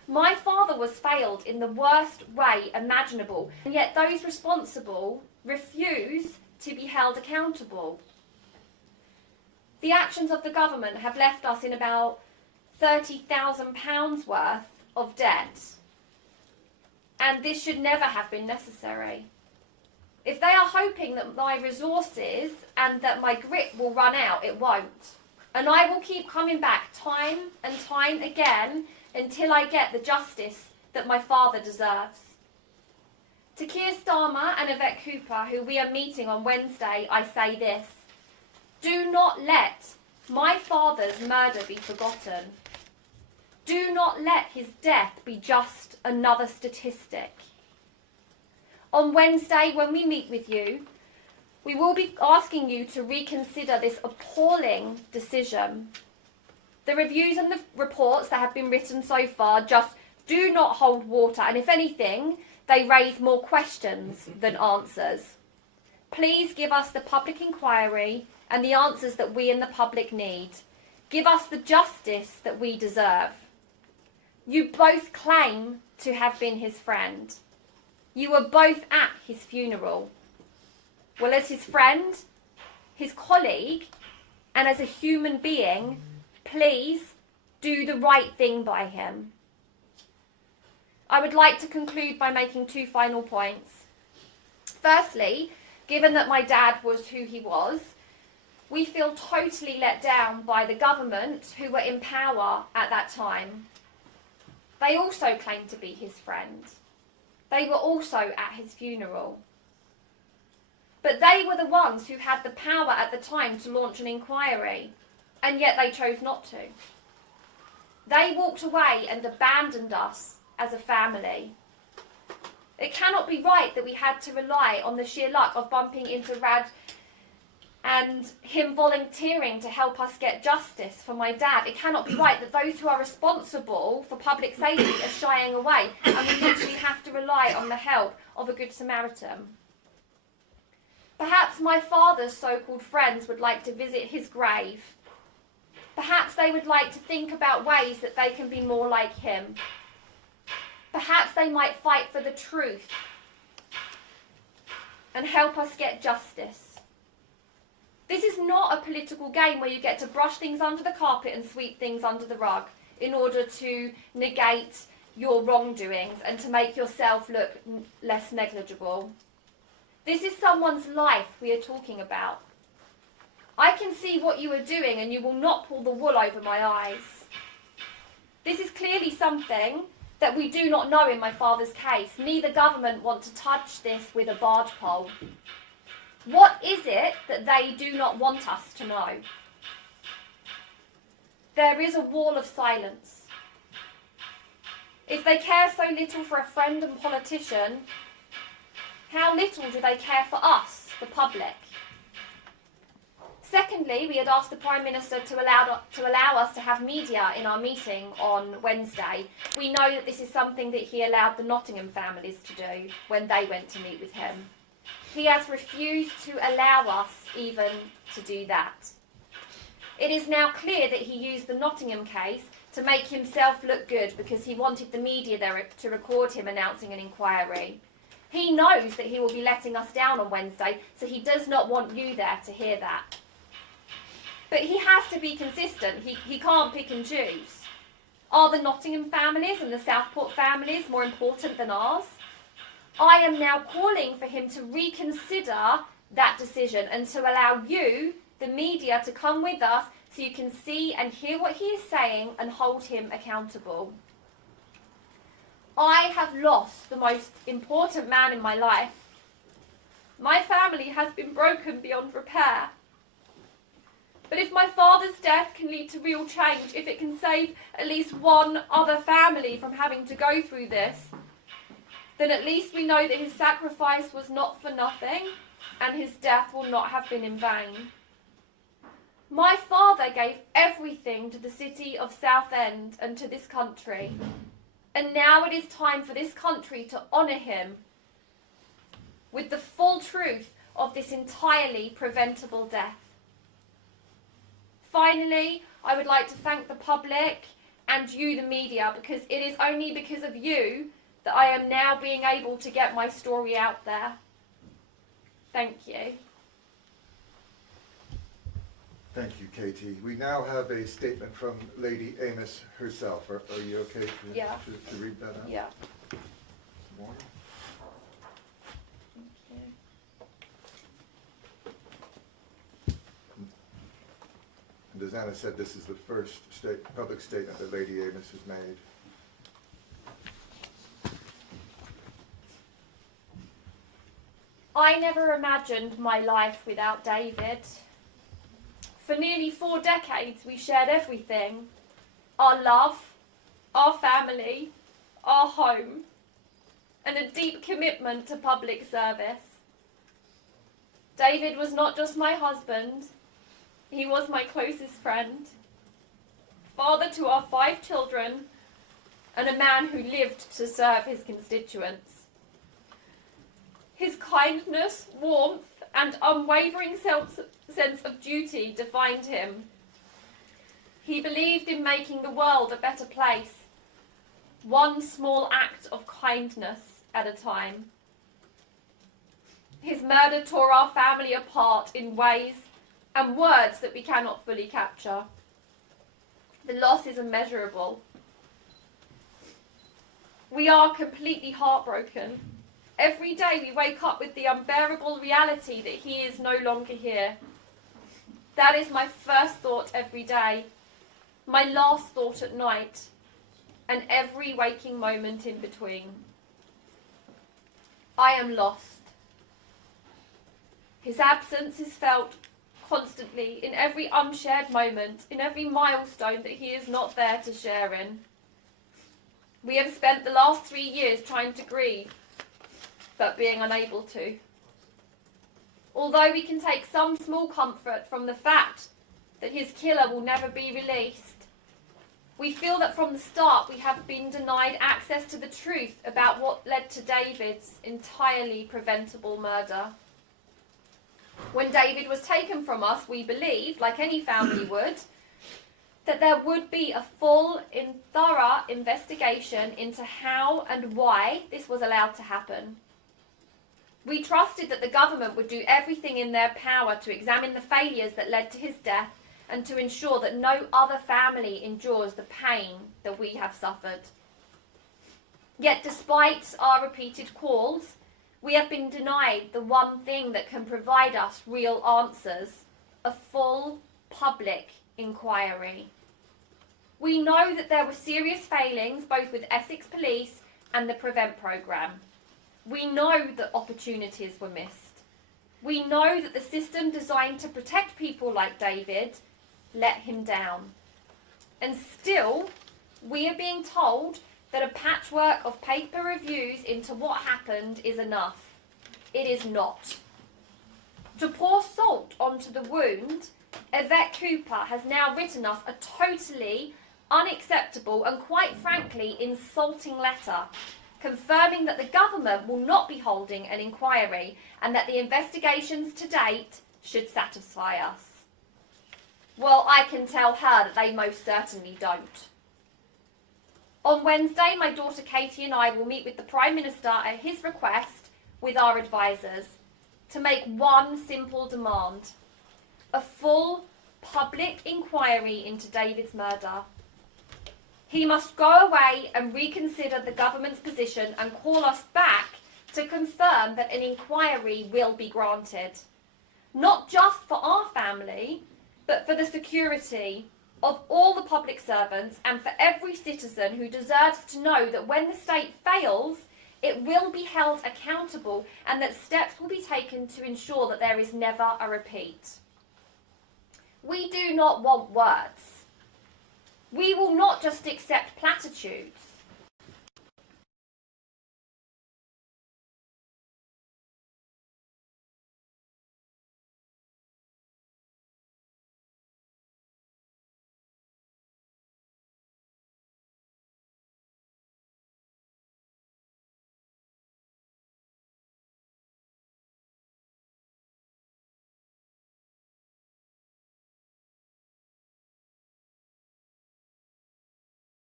My father was failed in the worst way imaginable, and yet those responsible refuse to be held accountable. The actions of the government have left us in about £30,000 worth of debt, and this should never have been necessary. If they are hoping that my resources and that my grit will run out, it won't. And I will keep coming back time and time again until I get the justice that my father deserves. To Keir Starmer and Yvette Cooper, who we are meeting on Wednesday, I say this: do not let my father's murder be forgotten. Do not let his death be just another statistic. On Wednesday, when we meet with you, we will be asking you to reconsider this appalling decision. The reviews and the reports that have been written so far just do not hold water, and if anything, they raise more questions than answers. Please give us the public inquiry and the answers that we in the public need. Give us the justice that we deserve. You both claim to have been his friend. You were both at his funeral. Well, as his friend, his colleague, and as a human being, please do the right thing by him. I would like to conclude by making two final points. Firstly, given that my dad was who he was, we feel totally let down by the government who were in power at that time. They also claimed to be his friend. They were also at his funeral. But they were the ones who had the power at the time to launch an inquiry, and yet they chose not to. They walked away and abandoned us as a family. It cannot be right that we had to rely on the sheer luck of bumping into Rad and him volunteering to help us get justice for my dad. It cannot be right that those who are responsible for public safety are shying away, and we literally have to rely on the help of a Good Samaritan. Perhaps my father's so-called friends would like to visit his grave. Perhaps they would like to think about ways that they can be more like him. Perhaps they might fight for the truth and help us get justice. This is not a political game where you get to brush things under the carpet and sweep things under the rug in order to negate your wrongdoings and to make yourself look less negligible. This is someone's life we are talking about. I can see what you are doing, and you will not pull the wool over my eyes. This is clearly something that we do not know in my father's case. Neither government want to touch this with a barge pole. What is it that they do not want us to know? There is a wall of silence. If they care so little for a friend and politician, how little do they care for us, the public? Secondly, we had asked the Prime Minister to allow us to have media in our meeting on Wednesday. We know that this is something that he allowed the Nottingham families to do when they went to meet with him. He has refused to allow us even to do that. It is now clear that he used the Nottingham case to make himself look good because he wanted the media there to record him announcing an inquiry. He knows that he will be letting us down on Wednesday, so he does not want you there to hear that. But he has to be consistent. He can't pick and choose. Are the Nottingham families and the Southport families more important than ours? I am now calling for him to reconsider that decision and to allow you, the media, to come with us so you can see and hear what he is saying and hold him accountable. I have lost the most important man in my life. My family has been broken beyond repair. But if my father's death can lead to real change, if it can save at least one other family from having to go through this, then at least we know that his sacrifice was not for nothing and his death will not have been in vain. My father gave everything to the city of Southend and to this country. And now it is time for this country to honour him with the full truth of this entirely preventable death. Finally, I would like to thank the public and you, the media, because it is only because of you that I am now being able to get my story out there. Thank you. Thank you, Katie. We now have a statement from Lady Amos herself. Are you okay to read that out? Yeah. More? Thank you. And as Anna said, this is the first public statement that Lady Amos has made. I never imagined my life without David. For nearly 4 decades, we shared everything. Our love, our family, our home, and a deep commitment to public service. David was not just my husband, he was my closest friend, father to our 5 children, and a man who lived to serve his constituents. His kindness, warmth, and unwavering sense of duty defined him. He believed in making the world a better place, one small act of kindness at a time. His murder tore our family apart in ways and words that we cannot fully capture. The loss is immeasurable. We are completely heartbroken. Every day we wake up with the unbearable reality that he is no longer here. That is my first thought every day, my last thought at night, and every waking moment in between. I am lost. His absence is felt constantly in every unshared moment, in every milestone that he is not there to share in. We have spent the last 3 years trying to grieve, but being unable to. Although we can take some small comfort from the fact that his killer will never be released, we feel that from the start we have been denied access to the truth about what led to David's entirely preventable murder. When David was taken from us, we believed, like any family would, that there would be a full and thorough investigation into how and why this was allowed to happen. We trusted that the government would do everything in their power to examine the failures that led to his death and to ensure that no other family endures the pain that we have suffered. Yet despite our repeated calls, we have been denied the one thing that can provide us real answers: a full public inquiry. We know that there were serious failings both with Essex Police and the Prevent programme. We know that opportunities were missed. We know that the system designed to protect people like David let him down. And still, we are being told that a patchwork of paper reviews into what happened is enough. It is not. To pour salt onto the wound, Yvette Cooper has now written us a totally unacceptable and quite frankly insulting letter, confirming that the government will not be holding an inquiry and that the investigations to date should satisfy us. Well, I can tell her that they most certainly don't. On Wednesday, my daughter Katie and I will meet with the Prime Minister at his request with our advisors to make one simple demand: a full public inquiry into David's murder. He must go away and reconsider the government's position and call us back to confirm that an inquiry will be granted. Not just for our family, but for the security of all the public servants and for every citizen who deserves to know that when the state fails, it will be held accountable and that steps will be taken to ensure that there is never a repeat. We do not want words. We will not just accept platitudes.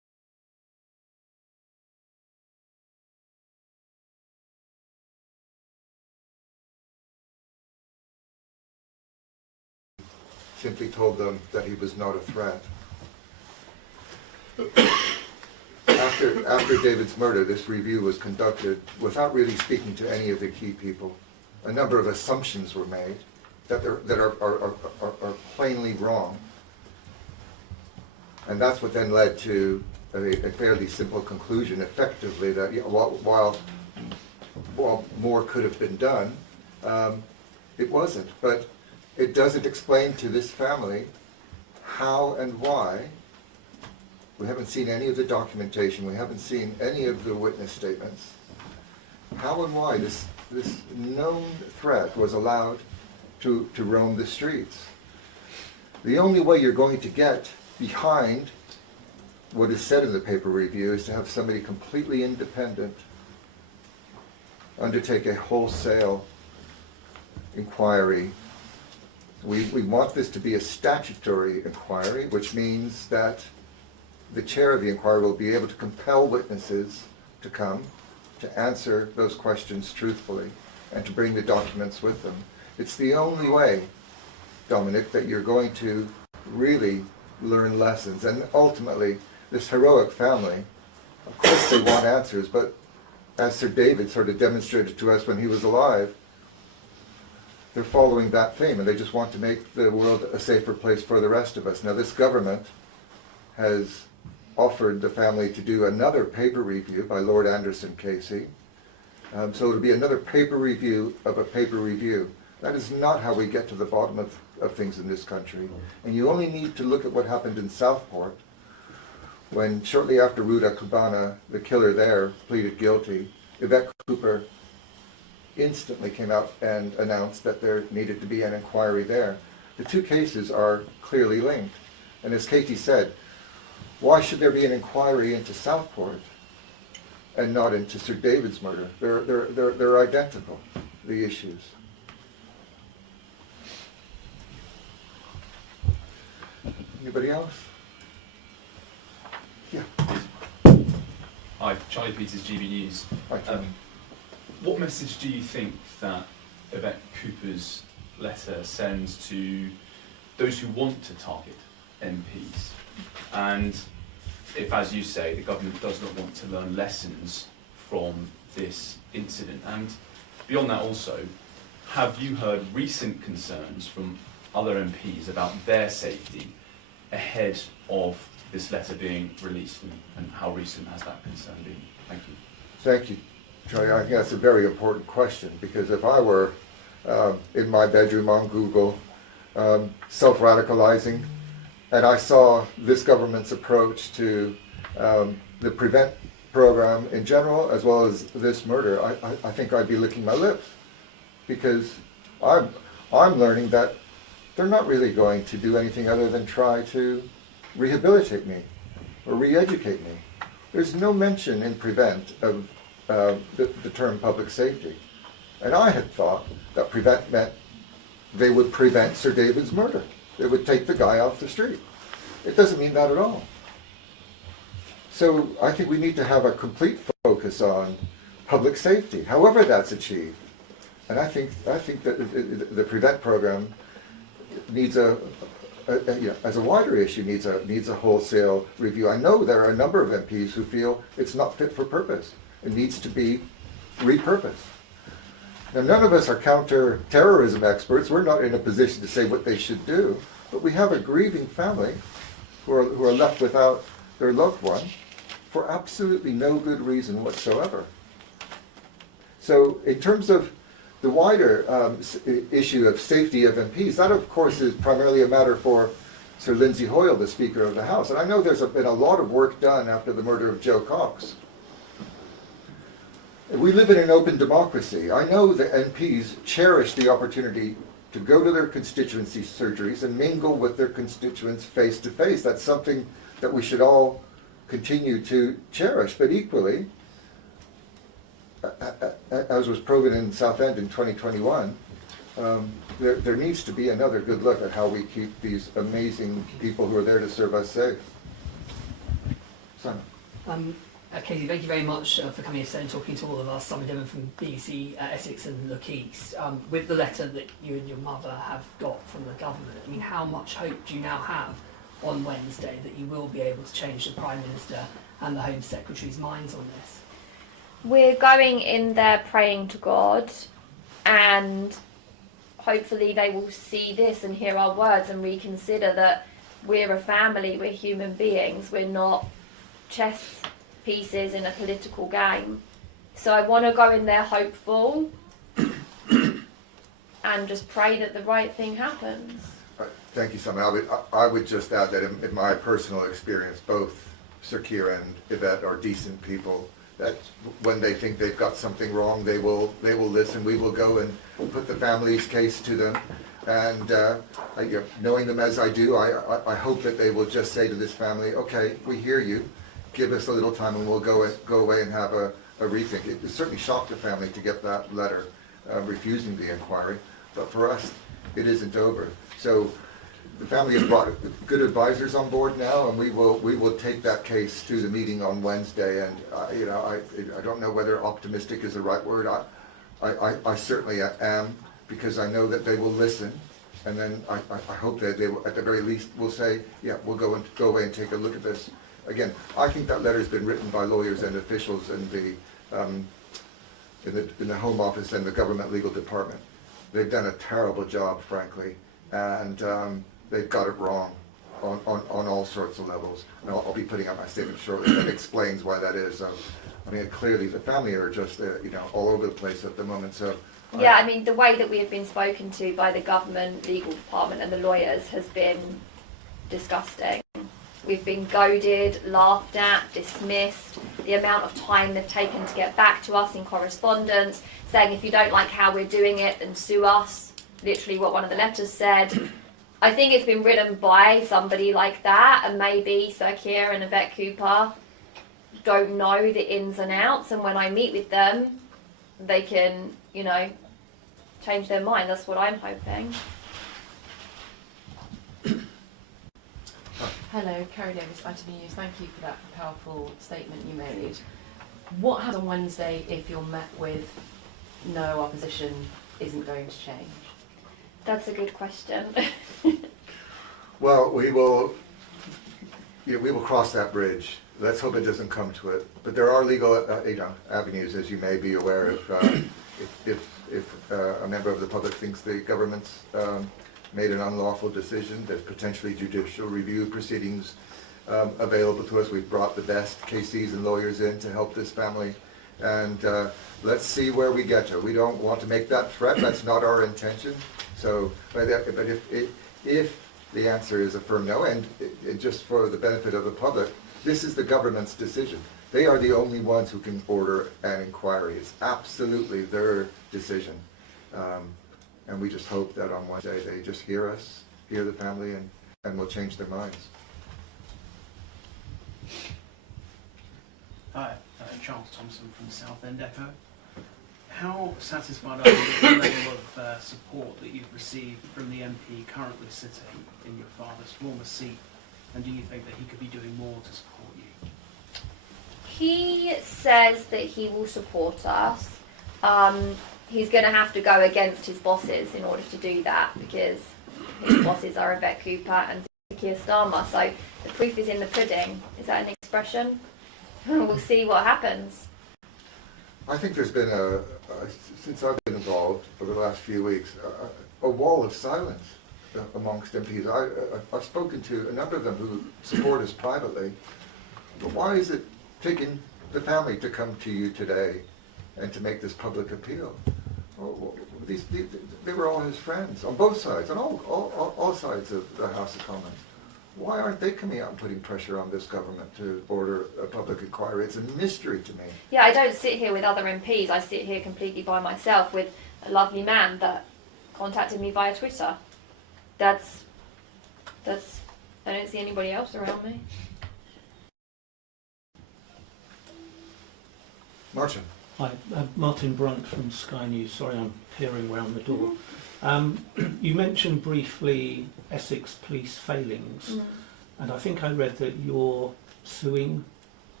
simply told them that he was not a threat. After David's murder, this review was conducted without really speaking to any of the key people. A number of assumptions were made that are plainly wrong. And that's what then led to a fairly simple conclusion, effectively, that while more could have been done, it wasn't. But it doesn't explain to this family how and why. We haven't seen any of the documentation. We haven't seen any of the witness statements. How and why this known threat was allowed to roam the streets. The only way you're going to get behind what is said in the paper review is to have somebody completely independent undertake a wholesale inquiry. We want this to be a statutory inquiry, which means that the chair of the inquiry will be able to compel witnesses to come, to answer those questions truthfully, and to bring the documents with them. It's the only way, Dominic, that you're going to really learn lessons. And ultimately, this heroic family, of course they want answers, but as Sir David sort of demonstrated to us when he was alive, they're following that theme, and they just want to make the world a safer place for the rest of us. Now, this government has offered the family to do another paper review by Lord Anderson Casey. So it'll be another paper review of a paper review. That is not how we get to the bottom of things in this country. And you only need to look at what happened in Southport when, shortly after Ruda Kubana, the killer there, pleaded guilty. Yvette Cooper instantly came out and announced that there needed to be an inquiry there. The two cases are clearly linked. And as Katie said, why should there be an inquiry into Southport and not into Sir David's murder? They're identical, the issues. Anybody else? Yeah. Hi, Charlie Peters, GB News. Hi, Charlie. What message do you think that Yvette Cooper's letter sends to those who want to target MPs? And if, as you say, the government does not want to learn lessons from this incident, and beyond that also, have you heard recent concerns from other MPs about their safety ahead of this letter being released, and how recent has that concern been? Thank you. Thank you, Charlie. I think that's a very important question, because if I were in my bedroom on Google self-radicalizing, and I saw this government's approach to the PREVENT program in general, as well as this murder, I think I'd be licking my lips, because I'm learning that they're not really going to do anything other than try to rehabilitate me or re-educate me. There's no mention in PREVENT of the term public safety. And I had thought that PREVENT meant they would prevent Sir David's murder. They would take the guy off the street. It doesn't mean that at all. So I think we need to have a complete focus on public safety, however that's achieved. And I think that the PREVENT program needs as a wider issue, needs a wholesale review. I know there are a number of MPs who feel it's not fit for purpose. It needs to be repurposed. Now, none of us are counter-terrorism experts. We're not in a position to say what they should do. But we have a grieving family who are left without their loved one for absolutely no good reason whatsoever. So in terms of the wider issue of safety of MPs, that of course is primarily a matter for Sir Lindsay Hoyle, the Speaker of the House. And I know there's been a lot of work done after the murder of Joe Cox. We live in an open democracy. I know that MPs cherish the opportunity to go to their constituency surgeries and mingle with their constituents face to face. That's something that we should all continue to cherish. But equally, as was proven in Southend in 2021, there needs to be another good look at how we keep these amazing people who are there to serve us safe. Simon. Katie, thank you very much for coming and talking to all of us. I'm Devon from BBC Essex and Look East. With the letter that you and your mother have got from the government, I mean, how much hope do you now have on Wednesday that you will be able to change the Prime Minister and the Home Secretary's minds on this? We're going in there praying to God, and hopefully they will see this and hear our words and reconsider that we're a family, we're human beings, we're not chess pieces in a political game. So I want to go in there hopeful and just pray that the right thing happens. Thank you, Simon. I would just add that in my personal experience, both Sir Keir and Yvette are decent people. That when they think they've got something wrong, they will listen. We will go and put the family's case to them. And knowing them as I do, I hope that they will just say to this family, okay, we hear you. Give us a little time and we'll go away and have a rethink. It certainly shocked the family to get that letter refusing the inquiry. But for us, it isn't over. So the family has brought good advisors on board now, and we will take that case to the meeting on Wednesday. And I don't know whether optimistic is the right word. I certainly am, because I know that they will listen, and then I hope that they will, at the very least, will say, yeah, we'll go away and take a look at this. Again, I think that letter has been written by lawyers and officials in the Home Office and the government legal department. They've done a terrible job, frankly, and they've got it wrong on all sorts of levels. And I'll be putting out my statement shortly that explains why that is. I mean, clearly the family are just all over the place at the moment. So yeah, I mean, the way that we have been spoken to by the government legal department and the lawyers has been disgusting. We've been goaded, laughed at, dismissed. The amount of time they've taken to get back to us in correspondence, saying if you don't like how we're doing it, then sue us. Literally what one of the letters said. I think it's been written by somebody like that, and maybe Sir Keir and Yvette Cooper don't know the ins and outs, and when I meet with them, they can, change their mind. That's what I'm hoping. Hello, Kerry Davis, Vitamin News. Thank you for that powerful statement you made. What happens on Wednesday if you're met with no opposition isn't going to change? That's a good question. well, we will cross that bridge. Let's hope it doesn't come to it. But there are legal avenues, as you may be aware, if a member of the public thinks the government's made an unlawful decision. There's potentially judicial review proceedings available to us. We've brought the best KCs and lawyers in to help this family, and let's see where we get to. We don't want to make that threat. That's not our intention. So, but if the answer is a firm no, and just for the benefit of the public, this is the government's decision. They are the only ones who can order an inquiry. It's absolutely their decision. And we just hope that on Wednesday they just hear us, hear the family, and will change their minds. Hi, Charles Thompson from Southend Echo. How satisfied are you with the level of support that you've received from the MP currently sitting in your father's former seat, and do you think that he could be doing more to support you? He says that he will support us. He's going to have to go against his bosses in order to do that, because his bosses are Yvette Cooper and Keir Starmer. So the proof is in the pudding. Is that an expression? We'll see what happens. I think there's been since I've been involved over the last few weeks, a wall of silence amongst MPs. I've spoken to a number of them who support us privately, but why is it taking the family to come to you today and to make this public appeal? They were all his friends on both sides, on all sides of the House of Commons. Why aren't they coming out and putting pressure on this government to order a public inquiry? It's a mystery to me. Yeah, I don't sit here with other MPs. I sit here completely by myself with a lovely man that contacted me via Twitter. That's. I don't see anybody else around me. Martin. Hi, Martin Brunt from Sky News. Sorry, I'm peering round the door. You mentioned briefly Essex police failings, and I think I read that you're suing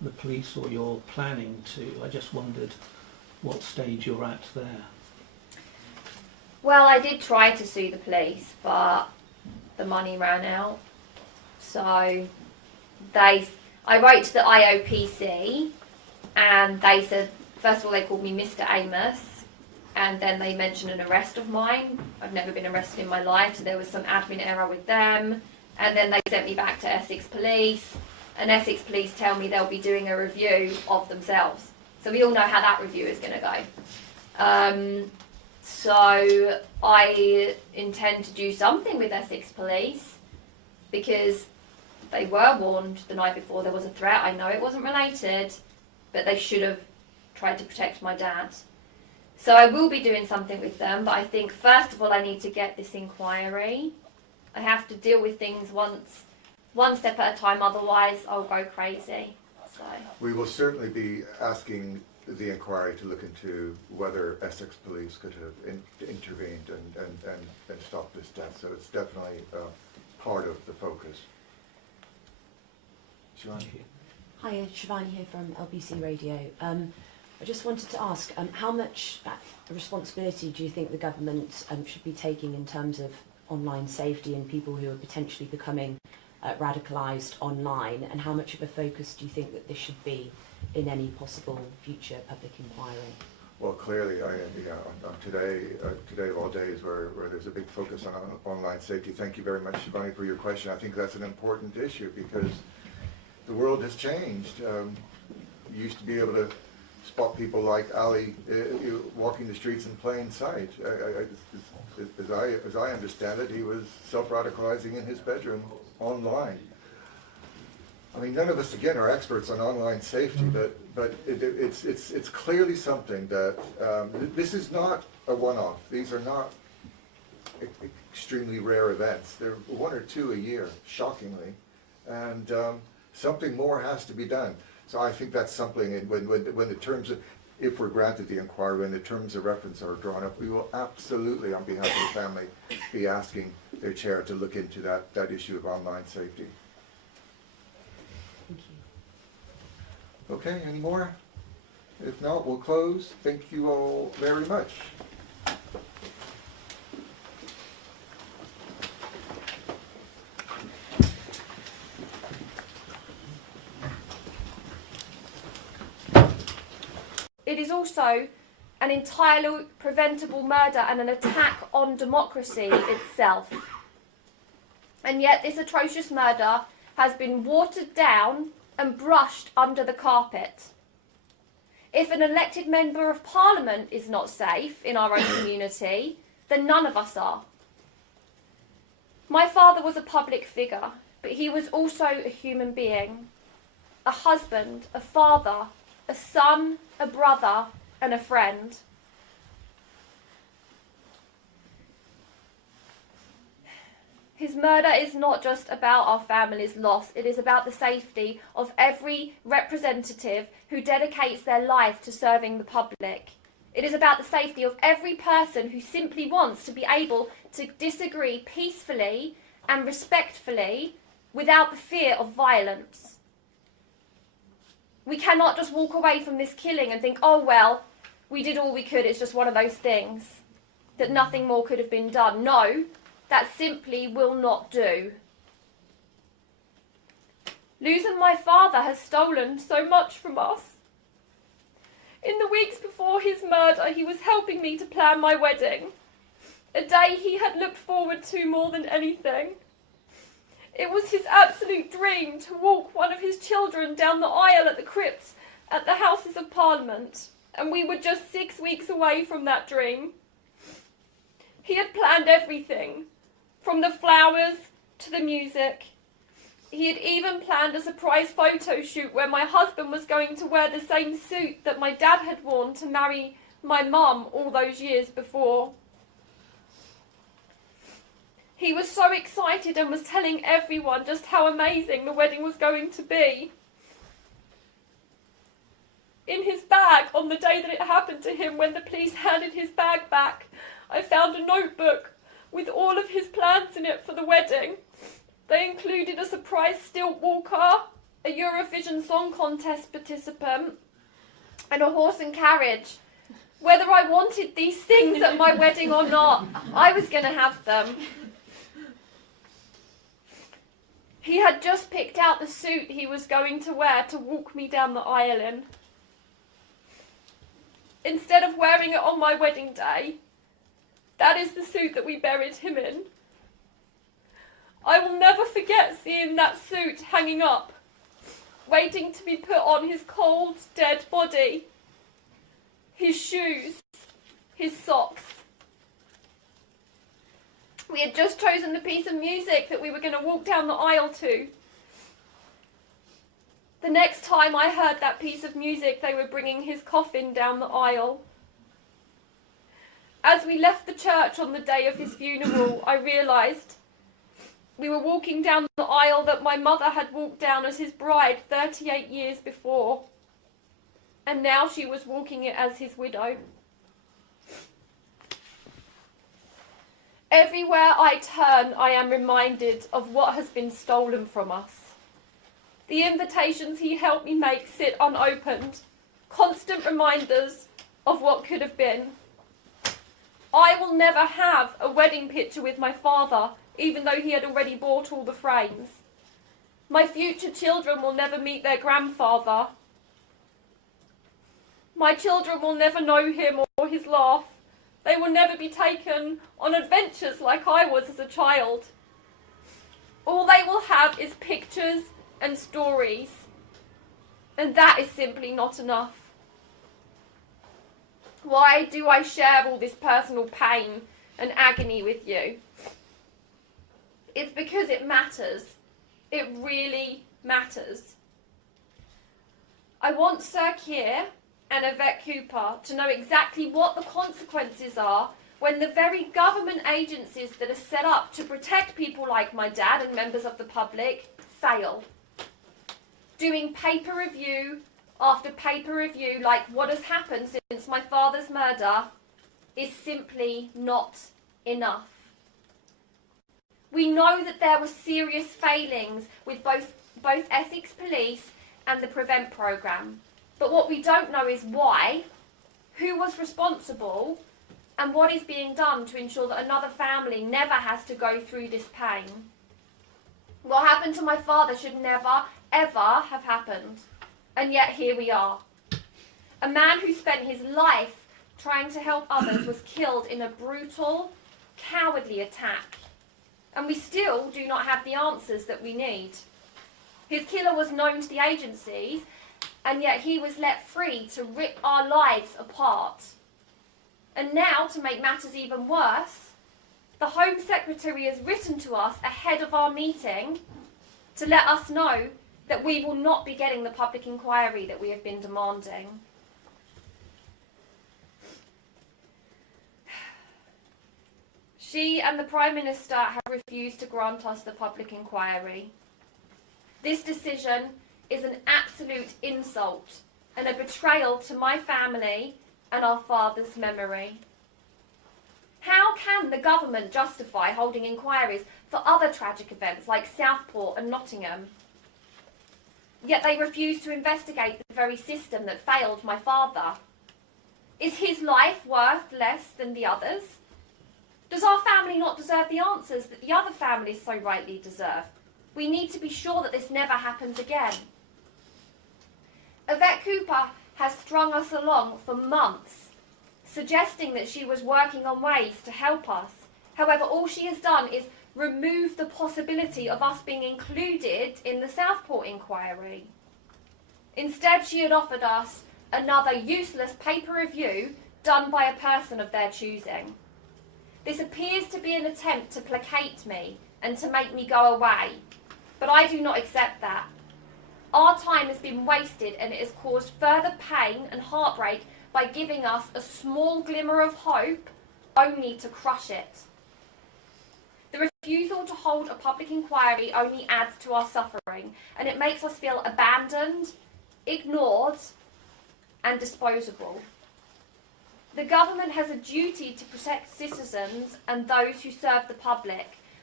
the police, or you're planning to? I just wondered what stage you're at there. Well, I did try to sue the police, but the money ran out. So I wrote to the IOPC, and they said, first of all, they called me Mr. Amos, and then they mentioned an arrest of mine. I've never been arrested in my life, so there was some admin error with them. And then they sent me back to Essex Police, and Essex Police tell me they'll be doing a review of themselves. So we all know how that review is going to go. So I intend to do something with Essex Police, because they were warned the night before there was a threat. I know it wasn't related, but they should have tried to protect my dad. So I will be doing something with them, but I think first of all I need to get this inquiry. I have to deal with things one step at a time, otherwise I'll go crazy. So We will certainly be asking the inquiry to look into whether Essex Police could have intervened and stopped this death. So it's definitely part of the focus. Shivani? Hi, Shivani here from LBC Radio. I just wanted to ask, how much responsibility do you think the government should be taking in terms of online safety and people who are potentially becoming radicalised online, and how much of a focus do you think that this should be in any possible future public inquiry? Well, clearly, on today of all days, where there's a big focus on online safety. Thank you very much, Shivani, for your question. I think that's an important issue, because the world has changed. You used to be able to spot people like Ali walking the streets in plain sight. As I understand it, he was self-radicalizing in his bedroom online. I mean, none of us, again, are experts on online safety, but it's clearly something that this is not a one-off. These are not extremely rare events. They're one or two a year, shockingly, and something more has to be done. So I think that's something. And when the terms of, if we're granted the inquiry, when the terms of reference are drawn up, we will absolutely, on behalf of the family, be asking their chair to look into that issue of online safety. Thank you. Okay, any more? If not, we'll close. Thank you all very much. it is also an entirely preventable murder and an attack on democracy itself. And yet this atrocious murder has been watered down and brushed under the carpet. If an elected member of parliament is not safe in our own community, then none of us are. My father was a public figure, but he was also a human being, a husband, a father, a son, a brother, and a friend. His murder is not just about our family's loss, it is about the safety of every representative who dedicates their life to serving the public. It is about the safety of every person who simply wants to be able to disagree peacefully and respectfully without the fear of violence. We cannot just walk away from this killing and think, oh well, we did all we could, it's just one of those things, that nothing more could have been done. No, that simply will not do. Losing my father has stolen so much from us. In the weeks before his murder, he was helping me to plan my wedding, a day he had looked forward to more than anything. It was his absolute dream to walk one of his children down the aisle at the crypts at the Houses of Parliament, and we were just 6 weeks away from that dream. He had planned everything, from the flowers to the music. He had even planned a surprise photo shoot where my husband was going to wear the same suit that my dad had worn to marry my mum all those years before. He was so excited and was telling everyone just how amazing the wedding was going to be. In his bag, on the day that it happened to him, when the police handed his bag back, I found a notebook with all of his plans in it for the wedding. They included a surprise stilt walker, a Eurovision Song Contest participant, and a horse and carriage. Whether I wanted these things at my wedding or not, I was going to have them. He had just picked out the suit he was going to wear to walk me down the aisle in. Instead of wearing it on my wedding day, that is the suit that we buried him in. I will never forget seeing that suit hanging up, waiting to be put on his cold, dead body. His shoes, his socks. We had just chosen the piece of music that we were going to walk down the aisle to. The next time I heard that piece of music, they were bringing his coffin down the aisle. As we left the church on the day of his funeral, I realised we were walking down the aisle that my mother had walked down as his bride 38 years before. And now she was walking it as his widow. Everywhere I turn, I am reminded of what has been stolen from us. The invitations he helped me make sit unopened, constant reminders of what could have been. I will never have a wedding picture with my father, even though he had already bought all the frames. My future children will never meet their grandfather. My children will never know him or his laugh. They will never be taken on adventures like I was as a child. All they will have is pictures and stories. And that is simply not enough. Why do I share all this personal pain and agony with you? It's because it matters. It really matters. I want Sir Keir and Yvette Cooper to know exactly what the consequences are when the very government agencies that are set up to protect people like my dad and members of the public fail. Doing paper review after paper review like what has happened since my father's murder is simply not enough. We know that there were serious failings with both Essex Police and the Prevent programme. But what we don't know is why, who was responsible, and what is being done to ensure that another family never has to go through this pain. What happened to my father should never, ever have happened. And yet here we are. A man who spent his life trying to help others was killed in a brutal, cowardly attack. And we still do not have the answers that we need. His killer was known to the agencies, and yet he was let free to rip our lives apart. And now, to make matters even worse, the Home Secretary has written to us ahead of our meeting to let us know that we will not be getting the public inquiry that we have been demanding. She and the Prime Minister have refused to grant us the public inquiry. This decision is an absolute insult and a betrayal to my family and our father's memory. How can the government justify holding inquiries for other tragic events like Southport and Nottingham? Yet they refuse to investigate the very system that failed my father. Is his life worth less than the others? Does our family not deserve the answers that the other families so rightly deserve? We need to be sure that this never happens again. Yvette Cooper has strung us along for months, suggesting that she was working on ways to help us. However, all she has done is remove the possibility of us being included in the Southport inquiry. Instead, she had offered us another useless paper review done by a person of their choosing. This appears to be an attempt to placate me and to make me go away, but I do not accept that. Our time has been wasted and it has caused further pain and heartbreak by giving us a small glimmer of hope, only to crush it. The refusal to hold a public inquiry only adds to our suffering, and it makes us feel abandoned, ignored, and disposable. The government has a duty to protect citizens and those who serve the public,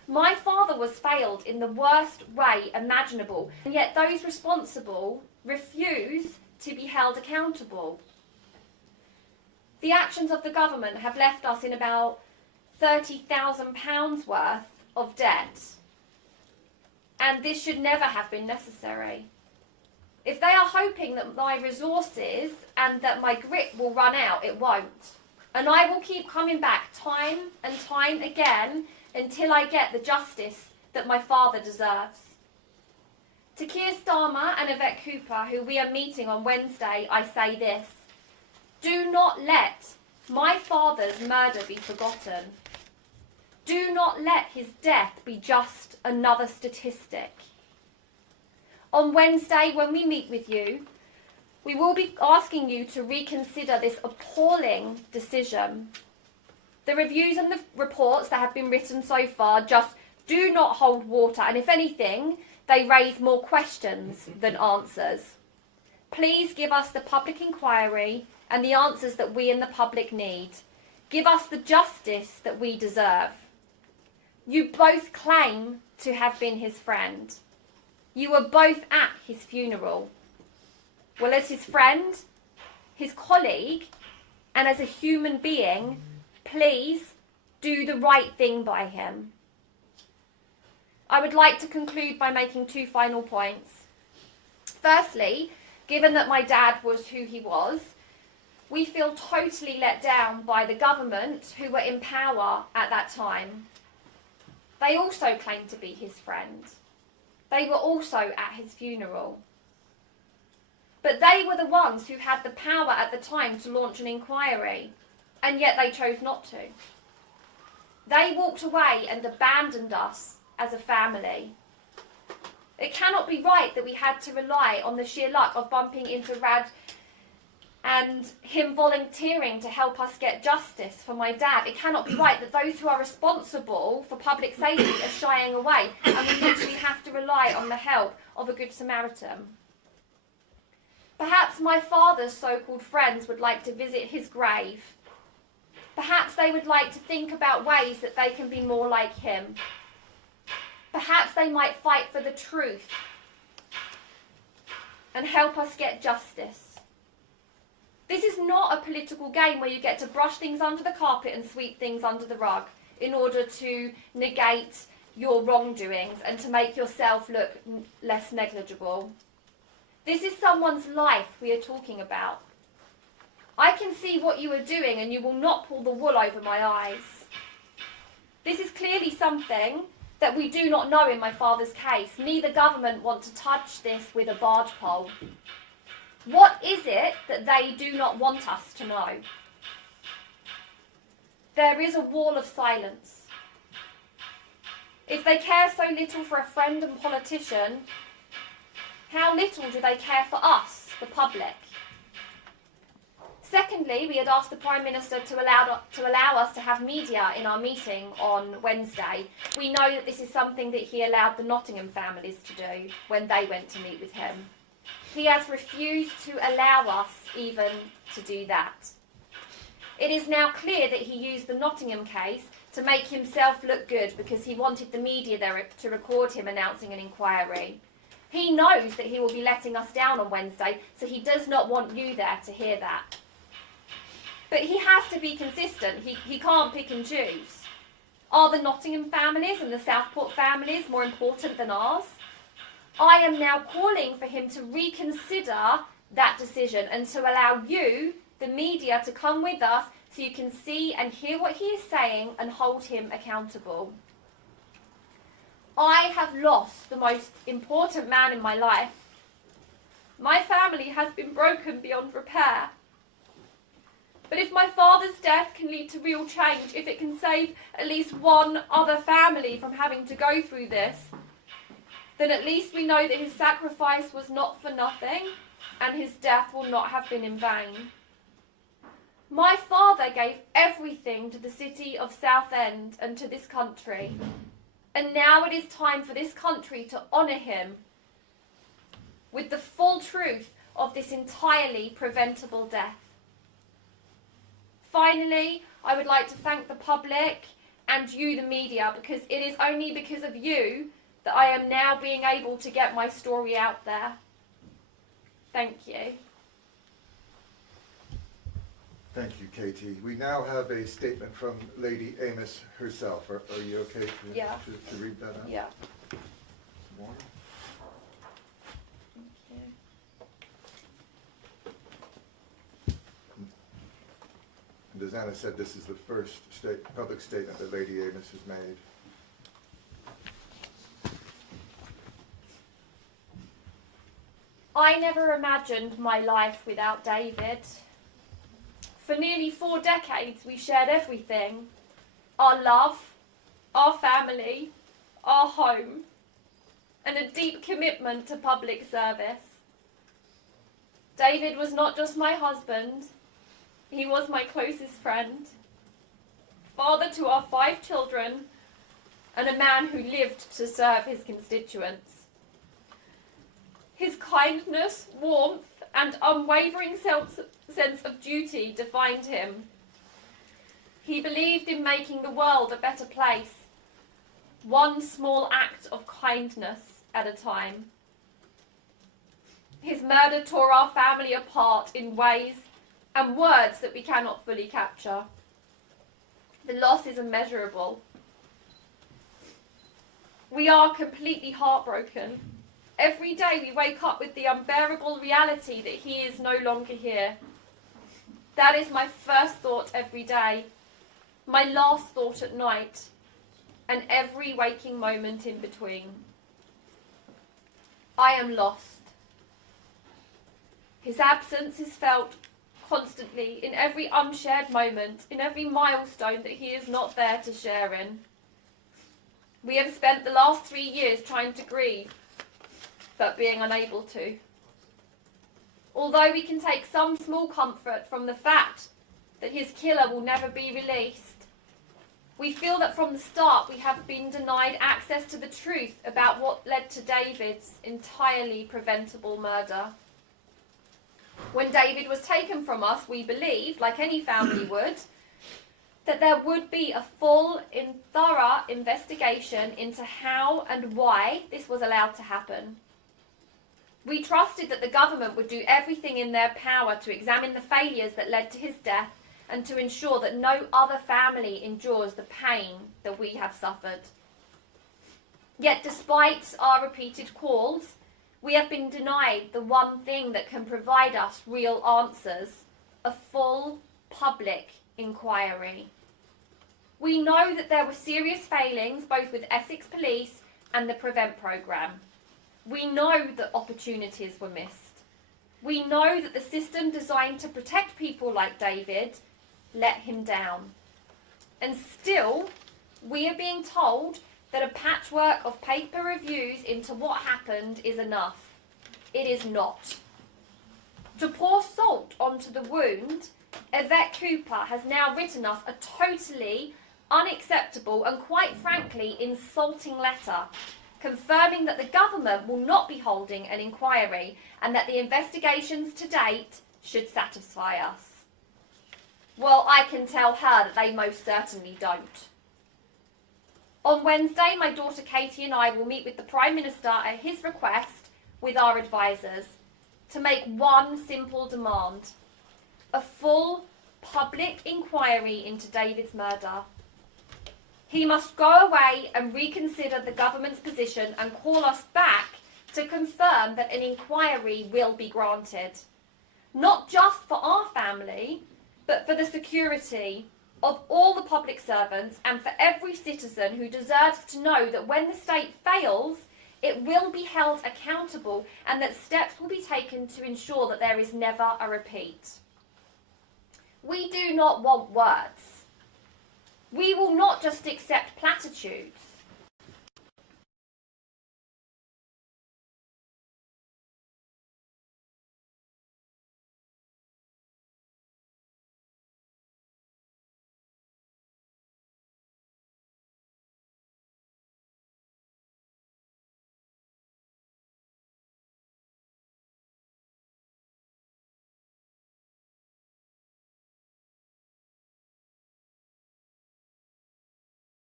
My father was failed in the worst way imaginable, and yet those responsible refuse to be held accountable. The actions of the government have left us in about £30,000 worth of debt, and this should never have been necessary. If they are hoping that my resources and that my grit will run out, it won't. And I will keep coming back time and time again until I get the justice that my father deserves. To Keir Starmer and Yvette Cooper, who we are meeting on Wednesday, I say this: do not let my father's murder be forgotten. Do not let his death be just another statistic. On Wednesday, when we meet with you, we will be asking you to reconsider this appalling decision. The reviews and the reports that have been written so far just do not hold water, and if anything, they raise more questions than answers. Please give us the public inquiry and the answers that we and the public need. Give us the justice that we deserve. You both claim to have been his friend. You were both at his funeral. Well, as his friend, his colleague, and as a human being, please do the right thing by him. I would like to conclude by making 2 final points. Firstly, given that my dad was who he was, we feel totally let down by the government who were in power at that time. They also claimed to be his friend. They were also at his funeral. But they were the ones who had the power at the time to launch an inquiry, and yet they chose not to. They walked away and abandoned us as a family. It cannot be right that we had to rely on the sheer luck of bumping into Rad and him volunteering to help us get justice for my dad. It cannot be right that those who are responsible for public safety are shying away, and we literally have to rely on the help of a Good Samaritan. Perhaps my father's so-called friends would like to visit his grave. Perhaps they would like to think about ways that they can be more like him. Perhaps they might fight for the truth and help us get justice. This is not a political game where you get to brush things under the carpet and sweep things under the rug in order to negate your wrongdoings and to make yourself look less negligible. This is someone's life we are talking about. I can see what you are doing, and you will not pull the wool over my eyes. This is clearly something that we do not know in my father's case. Neither government want to touch this with a barge pole. What is it that they do not want us to know? There is a wall of silence. If they care so little for a friend and politician, how little do they care for us, the public? Secondly, we had asked the Prime Minister to allow us to have media in our meeting on Wednesday. We know that this is something that he allowed the Nottingham families to do when they went to meet with him. He has refused to allow us even to do that. It is now clear that he used the Nottingham case to make himself look good because he wanted the media there to record him announcing an inquiry. He knows that he will be letting us down on Wednesday, so he does not want you there to hear that. But he has to be consistent. He can't pick and choose. Are the Nottingham families and the Southport families more important than ours? I am now calling for him to reconsider that decision and to allow you, the media, to come with us so you can see and hear what he is saying and hold him accountable. I have lost the most important man in my life. My family has been broken beyond repair. But if my father's death can lead to real change, if it can save at least one other family from having to go through this, then at least we know that his sacrifice was not for nothing and his death will not have been in vain. My father gave everything to the city of Southend and to this country, and now it is time for this country to honour him with the full truth of this entirely preventable death. Finally, I would like to thank the public and you, the media, because it is only because of you that I am now being able to get my story out there. Thank you. Thank you, Katie. We now have a statement from Lady Amos herself. Are you okay to read that out? Yeah. Water? Thank you. And as Anna said, this is the first public statement that Lady Amos has made. I never imagined my life without David. For nearly 4 decades, we shared everything. Our love, our family, our home, and a deep commitment to public service. David was not just my husband, he was my closest friend, father to our 5 children, and a man who lived to serve his constituents. His kindness, warmth, and unwavering sense of duty defined him. He believed in making the world a better place, one small act of kindness at a time. His murder tore our family apart in ways and words that we cannot fully capture. The loss is immeasurable. We are completely heartbroken. Every day we wake up with the unbearable reality that he is no longer here. That is my first thought every day, my last thought at night, and every waking moment in between. I am lost. His absence is felt constantly in every unshared moment, in every milestone that he is not there to share in. We have spent the last 3 years trying to grieve, but being unable to. Although we can take some small comfort from the fact that his killer will never be released, we feel that from the start we have been denied access to the truth about what led to David's entirely preventable murder. When David was taken from us, we believed, like any family would, that there would be a full and thorough investigation into how and why this was allowed to happen. We trusted that the government would do everything in their power to examine the failures that led to his death and to ensure that no other family endures the pain that we have suffered. Yet despite our repeated calls, we have been denied the one thing that can provide us real answers: a full public inquiry. We know that there were serious failings both with Essex Police and the Prevent programme. We know that opportunities were missed. We know that the system designed to protect people like David let him down. And still, we are being told that a patchwork of paper reviews into what happened is enough. It is not. To pour salt onto the wound, Yvette Cooper has now written us a totally unacceptable and quite frankly insulting letter, confirming that the government will not be holding an inquiry and that the investigations to date should satisfy us. Well, I can tell her that they most certainly don't. On Wednesday, my daughter Katie and I will meet with the Prime Minister at his request with our advisors to make one simple demand: a full public inquiry into David's murder. He must go away and reconsider the government's position and call us back to confirm that an inquiry will be granted. Not just for our family, but for the security of all the public servants and for every citizen who deserves to know that when the state fails, it will be held accountable and that steps will be taken to ensure that there is never a repeat. We do not want words. We will not just accept platitudes.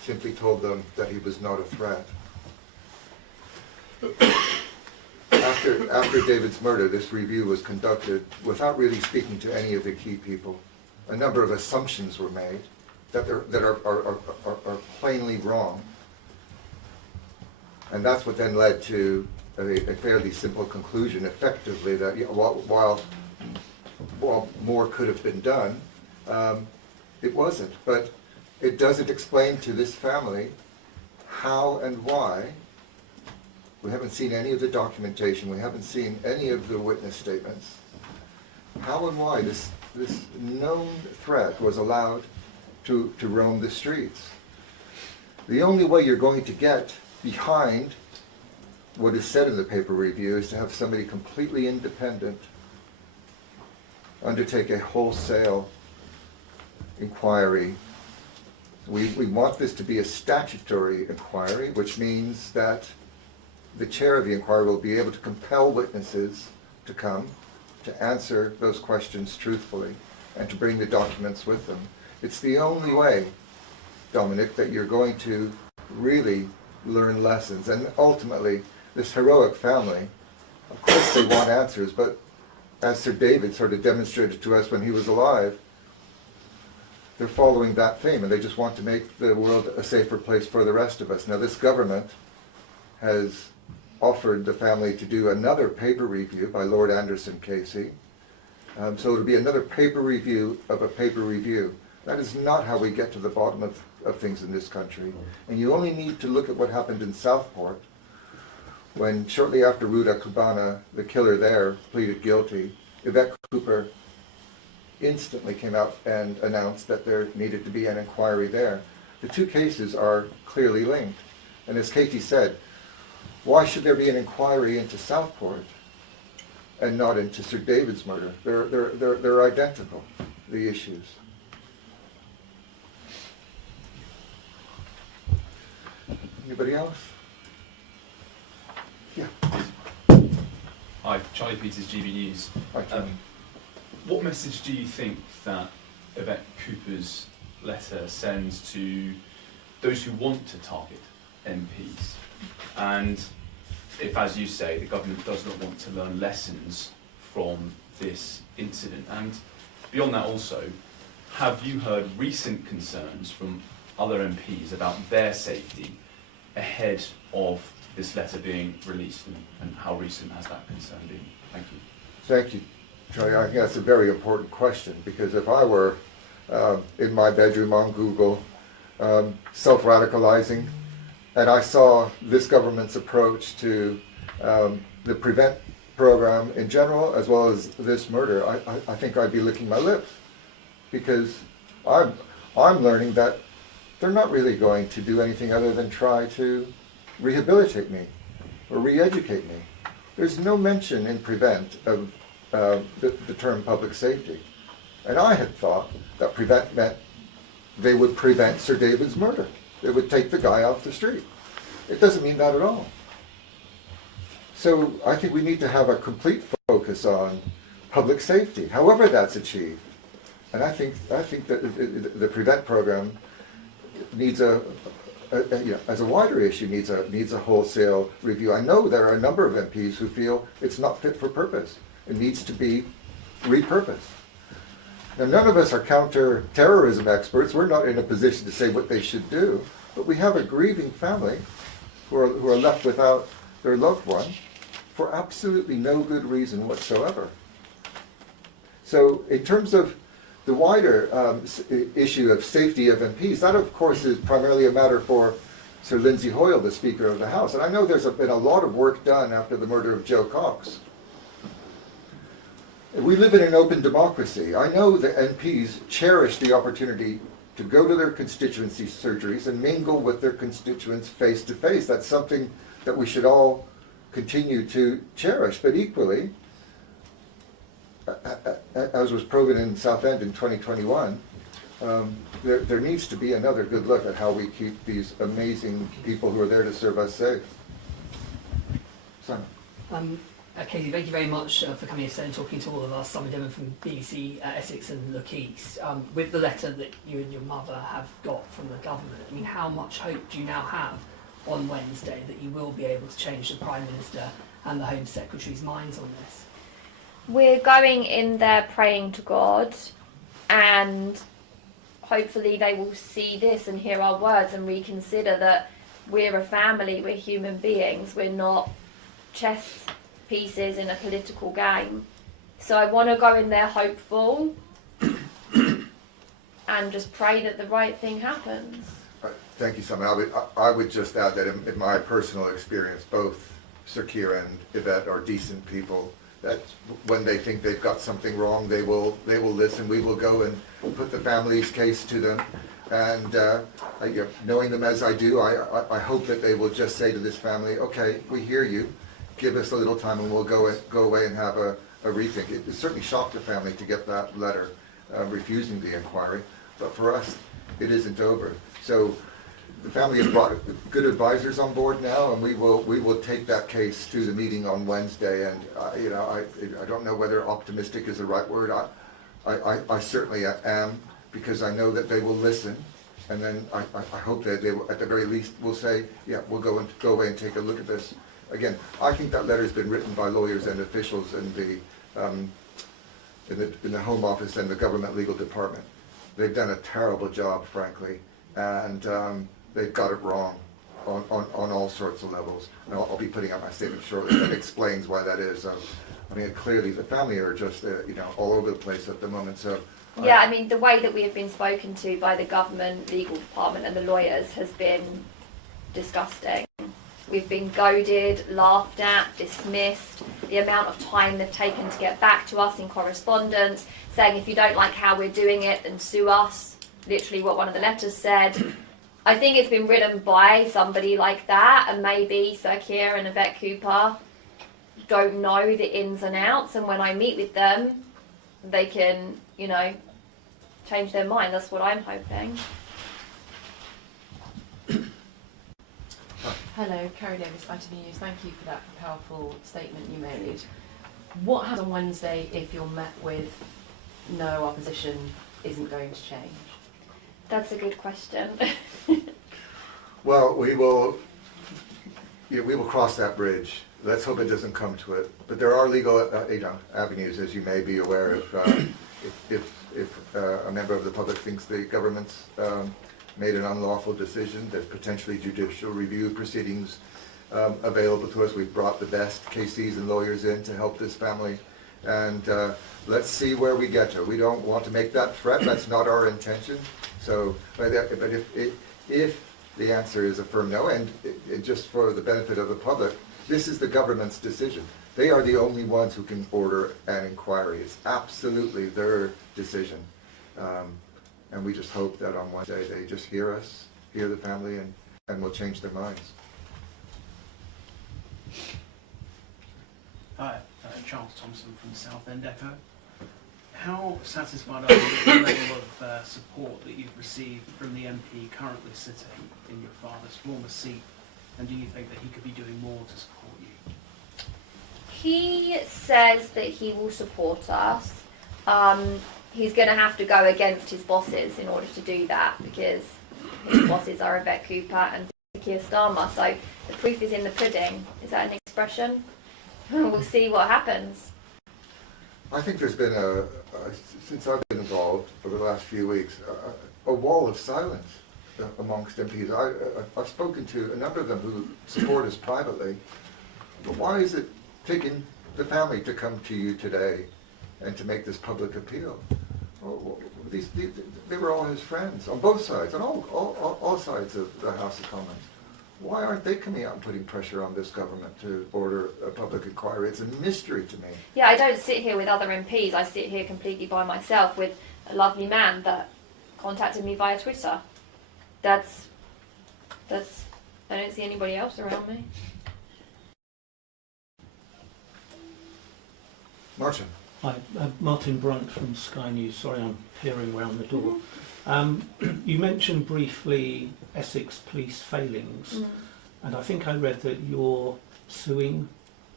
simply told them that he was not a threat. After David's murder, this review was conducted without really speaking to any of the key people. A number of assumptions were made that are plainly wrong. And that's what then led to a fairly simple conclusion, effectively, that while more could have been done, it wasn't. But it doesn't explain to this family how and why. We haven't seen any of the documentation. We haven't seen any of the witness statements. How and why this known threat was allowed to roam the streets. The only way you're going to get behind what is said in the paper review is to have somebody completely independent undertake a wholesale inquiry. We want this to be a statutory inquiry, which means that the chair of the inquiry will be able to compel witnesses to come, to answer those questions truthfully, and to bring the documents with them. It's the only way, Dominic, that you're going to really learn lessons. And ultimately, this heroic family, of course they want answers, but as Sir David sort of demonstrated to us when he was alive, they're following that theme, and they just want to make the world a safer place for the rest of us. Now, this government has offered the family to do another paper review by Lord Anderson Casey. So it'll be another paper review of a paper review. That is not how we get to the bottom of things in this country. And you only need to look at what happened in Southport when, shortly after Ruda Cubana, the killer there, pleaded guilty. Yvette Cooper instantly came out and announced that there needed to be an inquiry there. The two cases are clearly linked. And as Katie said, why should there be an inquiry into Southport and not into Sir David's murder? They're identical, the issues. Anybody else? Yeah. Hi, Charlie Peters, GB News. Hi, Charlie. What message do you think that Yvette Cooper's letter sends to those who want to target MPs? And if, as you say, the government does not want to learn lessons from this incident, and beyond that also, have you heard recent concerns from other MPs about their safety ahead of this letter being released, and how recent has that concern been? Thank you. Thank you, Charlie. I think that's a very important question, because if I were in my bedroom on Google self-radicalizing, and I saw this government's approach to the PREVENT program in general, as well as this murder, I think I'd be licking my lips, because I'm learning that they're not really going to do anything other than try to rehabilitate me or re-educate me. There's no mention in PREVENT of the term public safety. And I had thought that PREVENT meant they would prevent Sir David's murder. They would take the guy off the street. It doesn't mean that at all. So I think we need to have a complete focus on public safety, however that's achieved. And I think that the PREVENT program needs as a wider issue, needs a wholesale review. I know there are a number of MPs who feel it's not fit for purpose. It needs to be repurposed. Now, none of us are counter-terrorism experts. We're not in a position to say what they should do. But we have a grieving family who are left without their loved one for absolutely no good reason whatsoever. So in terms of the wider issue of safety of MPs, that of course is primarily a matter for Sir Lindsay Hoyle, the Speaker of the House. And I know there's been a lot of work done after the murder of Joe Cox. We live in an open democracy. I know that MPs cherish the opportunity to go to their constituency surgeries and mingle with their constituents face to face. That's something that we should all continue to cherish. But equally, as was proven in Southend in 2021, there needs to be another good look at how we keep these amazing people who are there to serve us safe. Simon. Katie, thank you very much for coming here and talking to all of us. Simon Devon from BBC Essex and Look East. With the letter that you and your mother have got from the government, I mean, how much hope do you now have on Wednesday that you will be able to change the Prime Minister and the Home Secretary's minds on this? We're going in there praying to God, and hopefully they will see this and hear our words and reconsider that we're a family, we're human beings, we're not chess pieces in a political game. So I want to go in there hopeful and just pray that the right thing happens. Thank you, Simon. I would just add that in my personal experience, both Sir Keir and Yvette are decent people, that when they think they've got something wrong, they will listen. We will go and put the family's case to them. And knowing them as I do, I hope that they will just say to this family, okay, we hear you, give us a little time and we'll go away and have a rethink. It certainly shocked the family to get that letter refusing the inquiry, but for us, it isn't over. So the family has brought good advisors on board now, and we will take that case to the meeting on Wednesday. And I don't know whether optimistic is the right word. I certainly am, because I know that they will listen, and then I hope that they will, at the very least, will say, yeah, we'll go away and take a look at this. Again, I think that letter has been written by lawyers and officials in the Home Office and the Government Legal Department. They've done a terrible job, frankly, and they've got it wrong on all sorts of levels. And I'll be putting out my statement shortly that explains why that is. I mean, clearly the family are just all over the place at the moment. So yeah, I mean, the way that we have been spoken to by the government legal department and the lawyers has been disgusting. We've been goaded, laughed at, dismissed. The amount of time they've taken to get back to us in correspondence, saying if you don't like how we're doing it, then sue us. Literally what one of the letters said. I think it's been written by somebody like that, and maybe Sir Keir and Yvette Cooper don't know the ins and outs, and when I meet with them, they can, change their mind. That's what I'm hoping. Hello, Carrie Davis, Vitamin News. Thank you for that powerful statement you made. What happens on Wednesday if you're met with no opposition isn't going to change? That's a good question. well, we will cross that bridge. Let's hope it doesn't come to it. But there are legal avenues, as you may be aware, if a member of the public thinks the government's made an unlawful decision. There's potentially judicial review proceedings available to us. We've brought the best KCs and lawyers in to help this family, and let's see where we get to. We don't want to make that threat. That's not our intention. So, but if the answer is a firm no, and just for the benefit of the public, this is the government's decision. They are the only ones who can order an inquiry. It's absolutely their decision. And we just hope that on Wednesday they just hear us, hear the family, and will change their minds. Hi, Charles Thompson from Southend Echo. How satisfied are you with the level of support that you've received from the MP currently sitting in your father's former seat, and do you think that he could be doing more to support you? He says that he will support us. He's going to have to go against his bosses in order to do that, because his bosses are Yvette Cooper and Keir Starmer. So the proof is in the pudding. Is that an expression? We'll see what happens. I think there's been since I've been involved over the last few weeks, a wall of silence amongst MPs. I've spoken to a number of them who support us privately, but why is it taking the family to come to you today and to make this public appeal? They were all his friends on both sides, on all sides of the House of Commons. Why aren't they coming out and putting pressure on this government to order a public inquiry? It's a mystery to me. Yeah, I don't sit here with other MPs. I sit here completely by myself with a lovely man that contacted me via Twitter. That's. I don't see anybody else around me. Martin. Hi, Martin Brunt from Sky News. Sorry, I'm peering round the door. You mentioned briefly Essex police failings, and I think I read that you're suing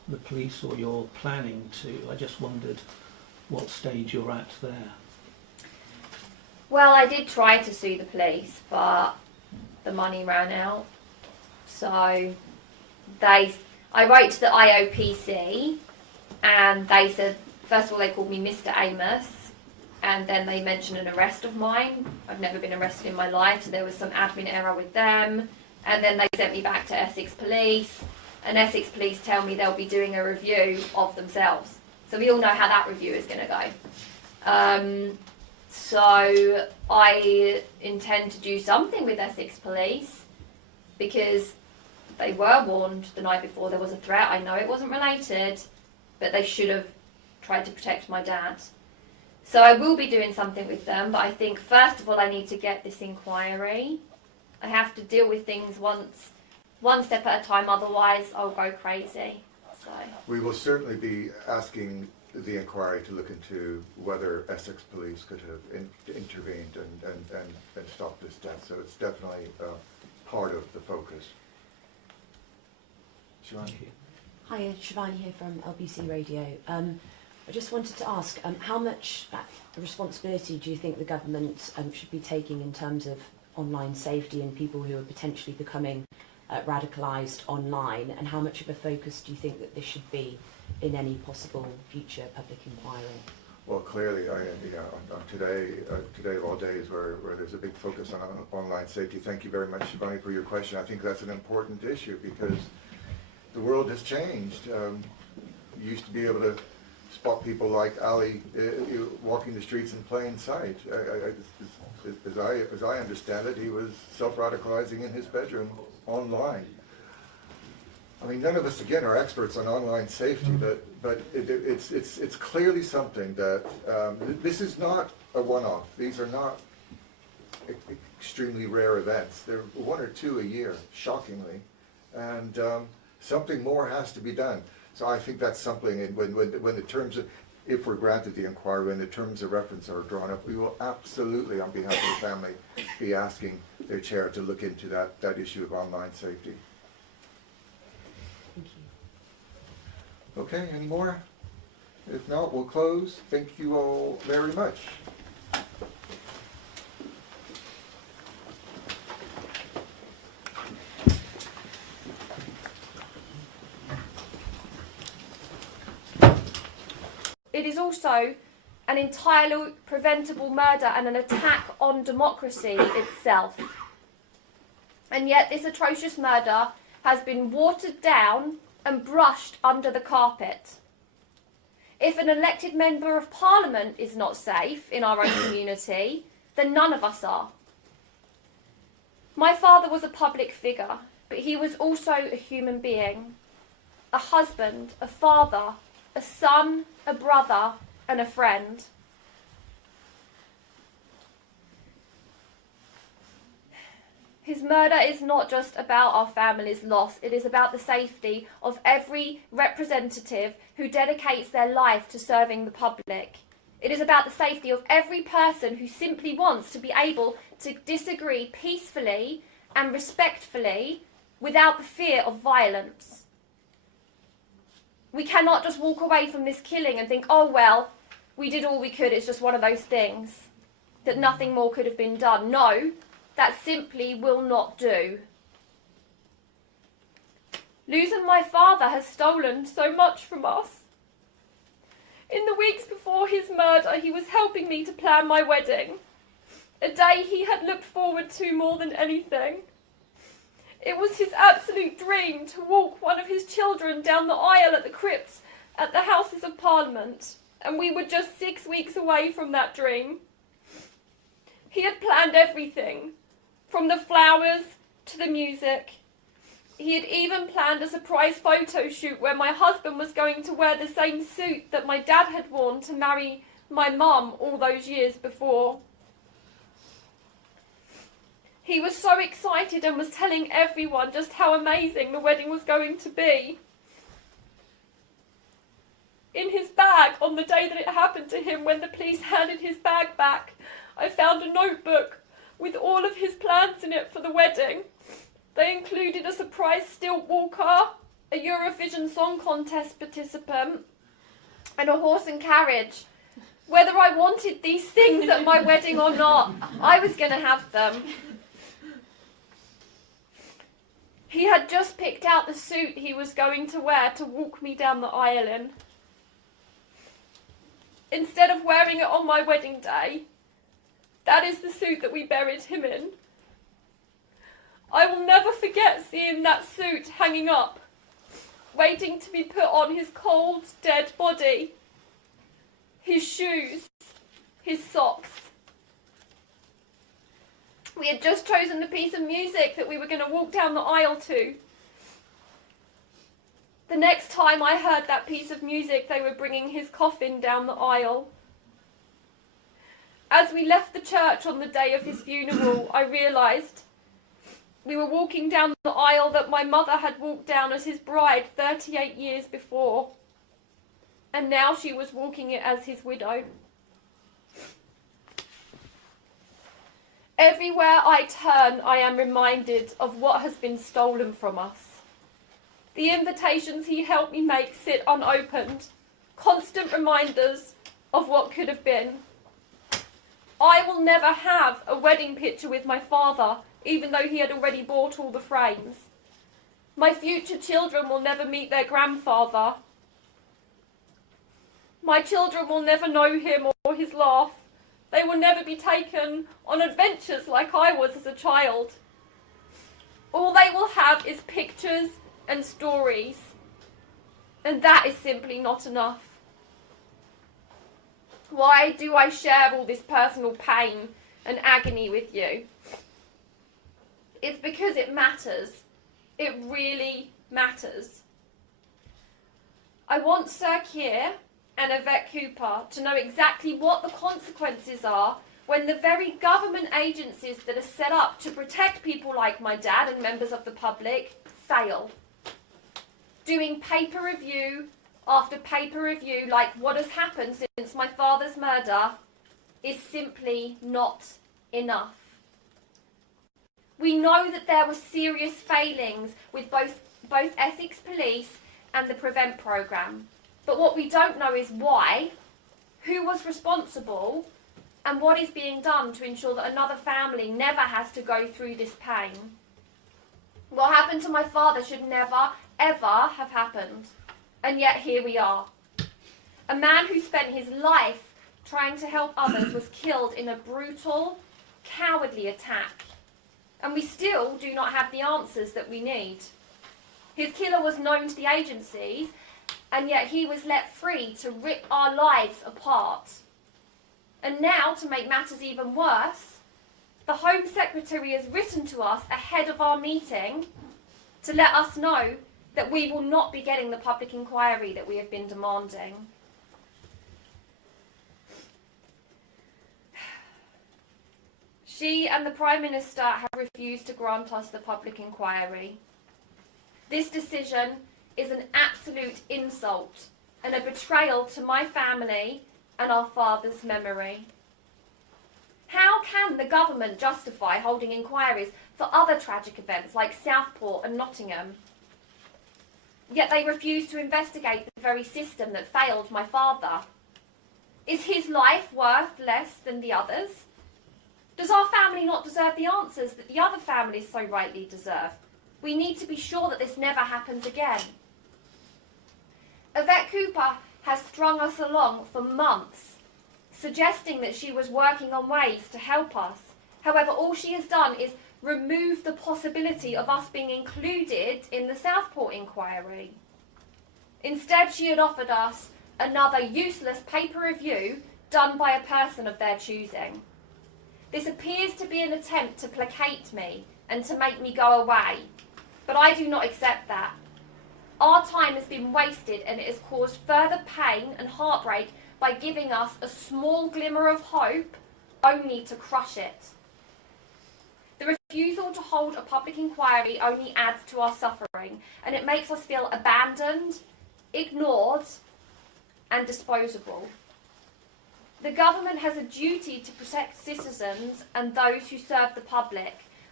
the police, or you're planning to? I just wondered what stage you're at there. Well, I did try to sue the police, but the money ran out. So I wrote to the IOPC, and they said, first of all, they called me Mr. Amos, and then they mentioned an arrest of mine. I've never been arrested in my life, so there was some admin error with them. And then they sent me back to Essex Police, and Essex Police tell me they'll be doing a review of themselves. So we all know how that review is going to go. So I intend to do something with Essex Police, because they were warned the night before there was a threat. I know it wasn't related, but they should have tried to protect my dad. So I will be doing something with them, but I think first of all I need to get this inquiry. I have to deal with things one step at a time, otherwise I'll go crazy. So We will certainly be asking the inquiry to look into whether Essex Police could have intervened and stopped this death. So it's definitely part of the focus. Siobhan? Hi, Shivani here from LBC Radio. I just wanted to ask, how much responsibility do you think the government should be taking in terms of online safety and people who are potentially becoming radicalised online, and how much of a focus do you think that this should be in any possible future public inquiry? Well, clearly, on today of all days, where there's a big focus on online safety. Thank you very much, Shivani, for your question. I think that's an important issue, because the world has changed. You used to be able to spot people like Ali walking the streets in plain sight. As I understand it, he was self-radicalizing in his bedroom online. I mean, none of us, again, are experts on online safety, but it's clearly something that this is not a one-off. These are not extremely rare events. There are one or two a year, shockingly, and something more has to be done. So I think that's something, and when the terms of, if we're granted the inquiry, when the terms of reference are drawn up, we will absolutely, on behalf of the family, be asking their chair to look into that issue of online safety. Thank you. Okay, any more? If not, we'll close. Thank you all very much. it is also an entirely preventable murder and an attack on democracy itself. And yet this atrocious murder has been watered down and brushed under the carpet. If an elected member of parliament is not safe in our own community, then none of us are. My father was a public figure, but he was also a human being, a husband, a father, a son, a brother, and a friend. His murder is not just about our family's loss, it is about the safety of every representative who dedicates their life to serving the public. It is about the safety of every person who simply wants to be able to disagree peacefully and respectfully without the fear of violence. We cannot just walk away from this killing and think, oh well, we did all we could, it's just one of those things, that nothing more could have been done. No, that simply will not do. Losing my father has stolen so much from us. In the weeks before his murder, he was helping me to plan my wedding, a day he had looked forward to more than anything. It was his absolute dream to walk one of his children down the aisle at the crypts at the Houses of Parliament, and we were just 6 weeks away from that dream. He had planned everything, from the flowers to the music. He had even planned a surprise photo shoot where my husband was going to wear the same suit that my dad had worn to marry my mum all those years before. He was so excited and was telling everyone just how amazing the wedding was going to be. In his bag, on the day that it happened to him, when the police handed his bag back, I found a notebook with all of his plans in it for the wedding. They included a surprise stilt walker, a Eurovision Song Contest participant, and a horse and carriage. Whether I wanted these things at my wedding or not, I was going to have them. He had just picked out the suit he was going to wear to walk me down the aisle in. Instead of wearing it on my wedding day, that is the suit that we buried him in. I will never forget seeing that suit hanging up, waiting to be put on his cold, dead body. His shoes, his socks. We had just chosen the piece of music that we were going to walk down the aisle to. The next time I heard that piece of music, they were bringing his coffin down the aisle. As we left the church on the day of his funeral, I realised we were walking down the aisle that my mother had walked down as his bride 38 years before. And now she was walking it as his widow. Everywhere I turn, I am reminded of what has been stolen from us. The invitations he helped me make sit unopened, constant reminders of what could have been. I will never have a wedding picture with my father, even though he had already bought all the frames. My future children will never meet their grandfather. My children will never know him or his laugh. They will never be taken on adventures like I was as a child. All they will have is pictures and stories, and that is simply not enough. Why do I share all this personal pain and agony with you? It's because it matters. It really matters. I want Sir Keir and Yvette Cooper to know exactly what the consequences are when the very government agencies that are set up to protect people like my dad and members of the public fail. Doing paper review after paper review like what has happened since my father's murder is simply not enough. We know that there were serious failings with both Essex Police and the Prevent programme. But what we don't know is why, who was responsible, and what is being done to ensure that another family never has to go through this pain. What happened to my father should never, ever have happened. And yet here we are. A man who spent his life trying to help others was killed in a brutal, cowardly attack. And we still do not have the answers that we need. His killer was known to the agencies, and yet he was let free to rip our lives apart. And now, to make matters even worse, the Home Secretary has written to us ahead of our meeting to let us know that we will not be getting the public inquiry that we have been demanding. She and the Prime Minister have refused to grant us the public inquiry. This decision is an absolute insult and a betrayal to my family and our father's memory. How can the government justify holding inquiries for other tragic events like Southport and Nottingham? Yet they refuse to investigate the very system that failed my father. Is his life worth less than the others? Does our family not deserve the answers that the other families so rightly deserve? We need to be sure that this never happens again. Yvette Cooper has strung us along for months, suggesting that she was working on ways to help us. However, all she has done is remove the possibility of us being included in the Southport inquiry. Instead, she had offered us another useless paper review done by a person of their choosing. This appears to be an attempt to placate me and to make me go away, but I do not accept that. Our time has been wasted and it has caused further pain and heartbreak by giving us a small glimmer of hope only to crush it. The refusal to hold a public inquiry only adds to our suffering, and it makes us feel abandoned, ignored, and disposable. The government has a duty to protect citizens and those who serve the public,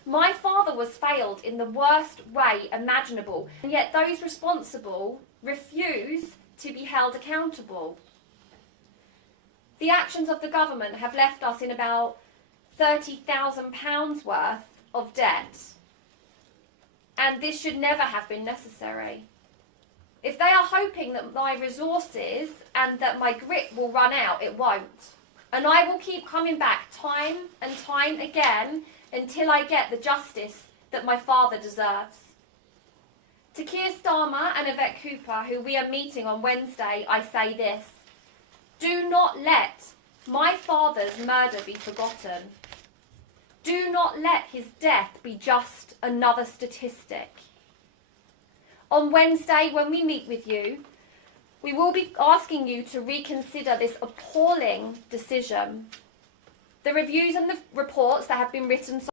My father was failed in the worst way imaginable, and yet those responsible refuse to be held accountable. The actions of the government have left us in about £30,000 worth of debt, and this should never have been necessary. If they are hoping that my resources and that my grit will run out, it won't. And I will keep coming back time and time again until I get the justice that my father deserves. To Keir Starmer and Yvette Cooper, who we are meeting on Wednesday, I say this: do not let my father's murder be forgotten. Do not let his death be just another statistic. On Wednesday, when we meet with you, we will be asking you to reconsider this appalling decision. The reviews and the reports that have been written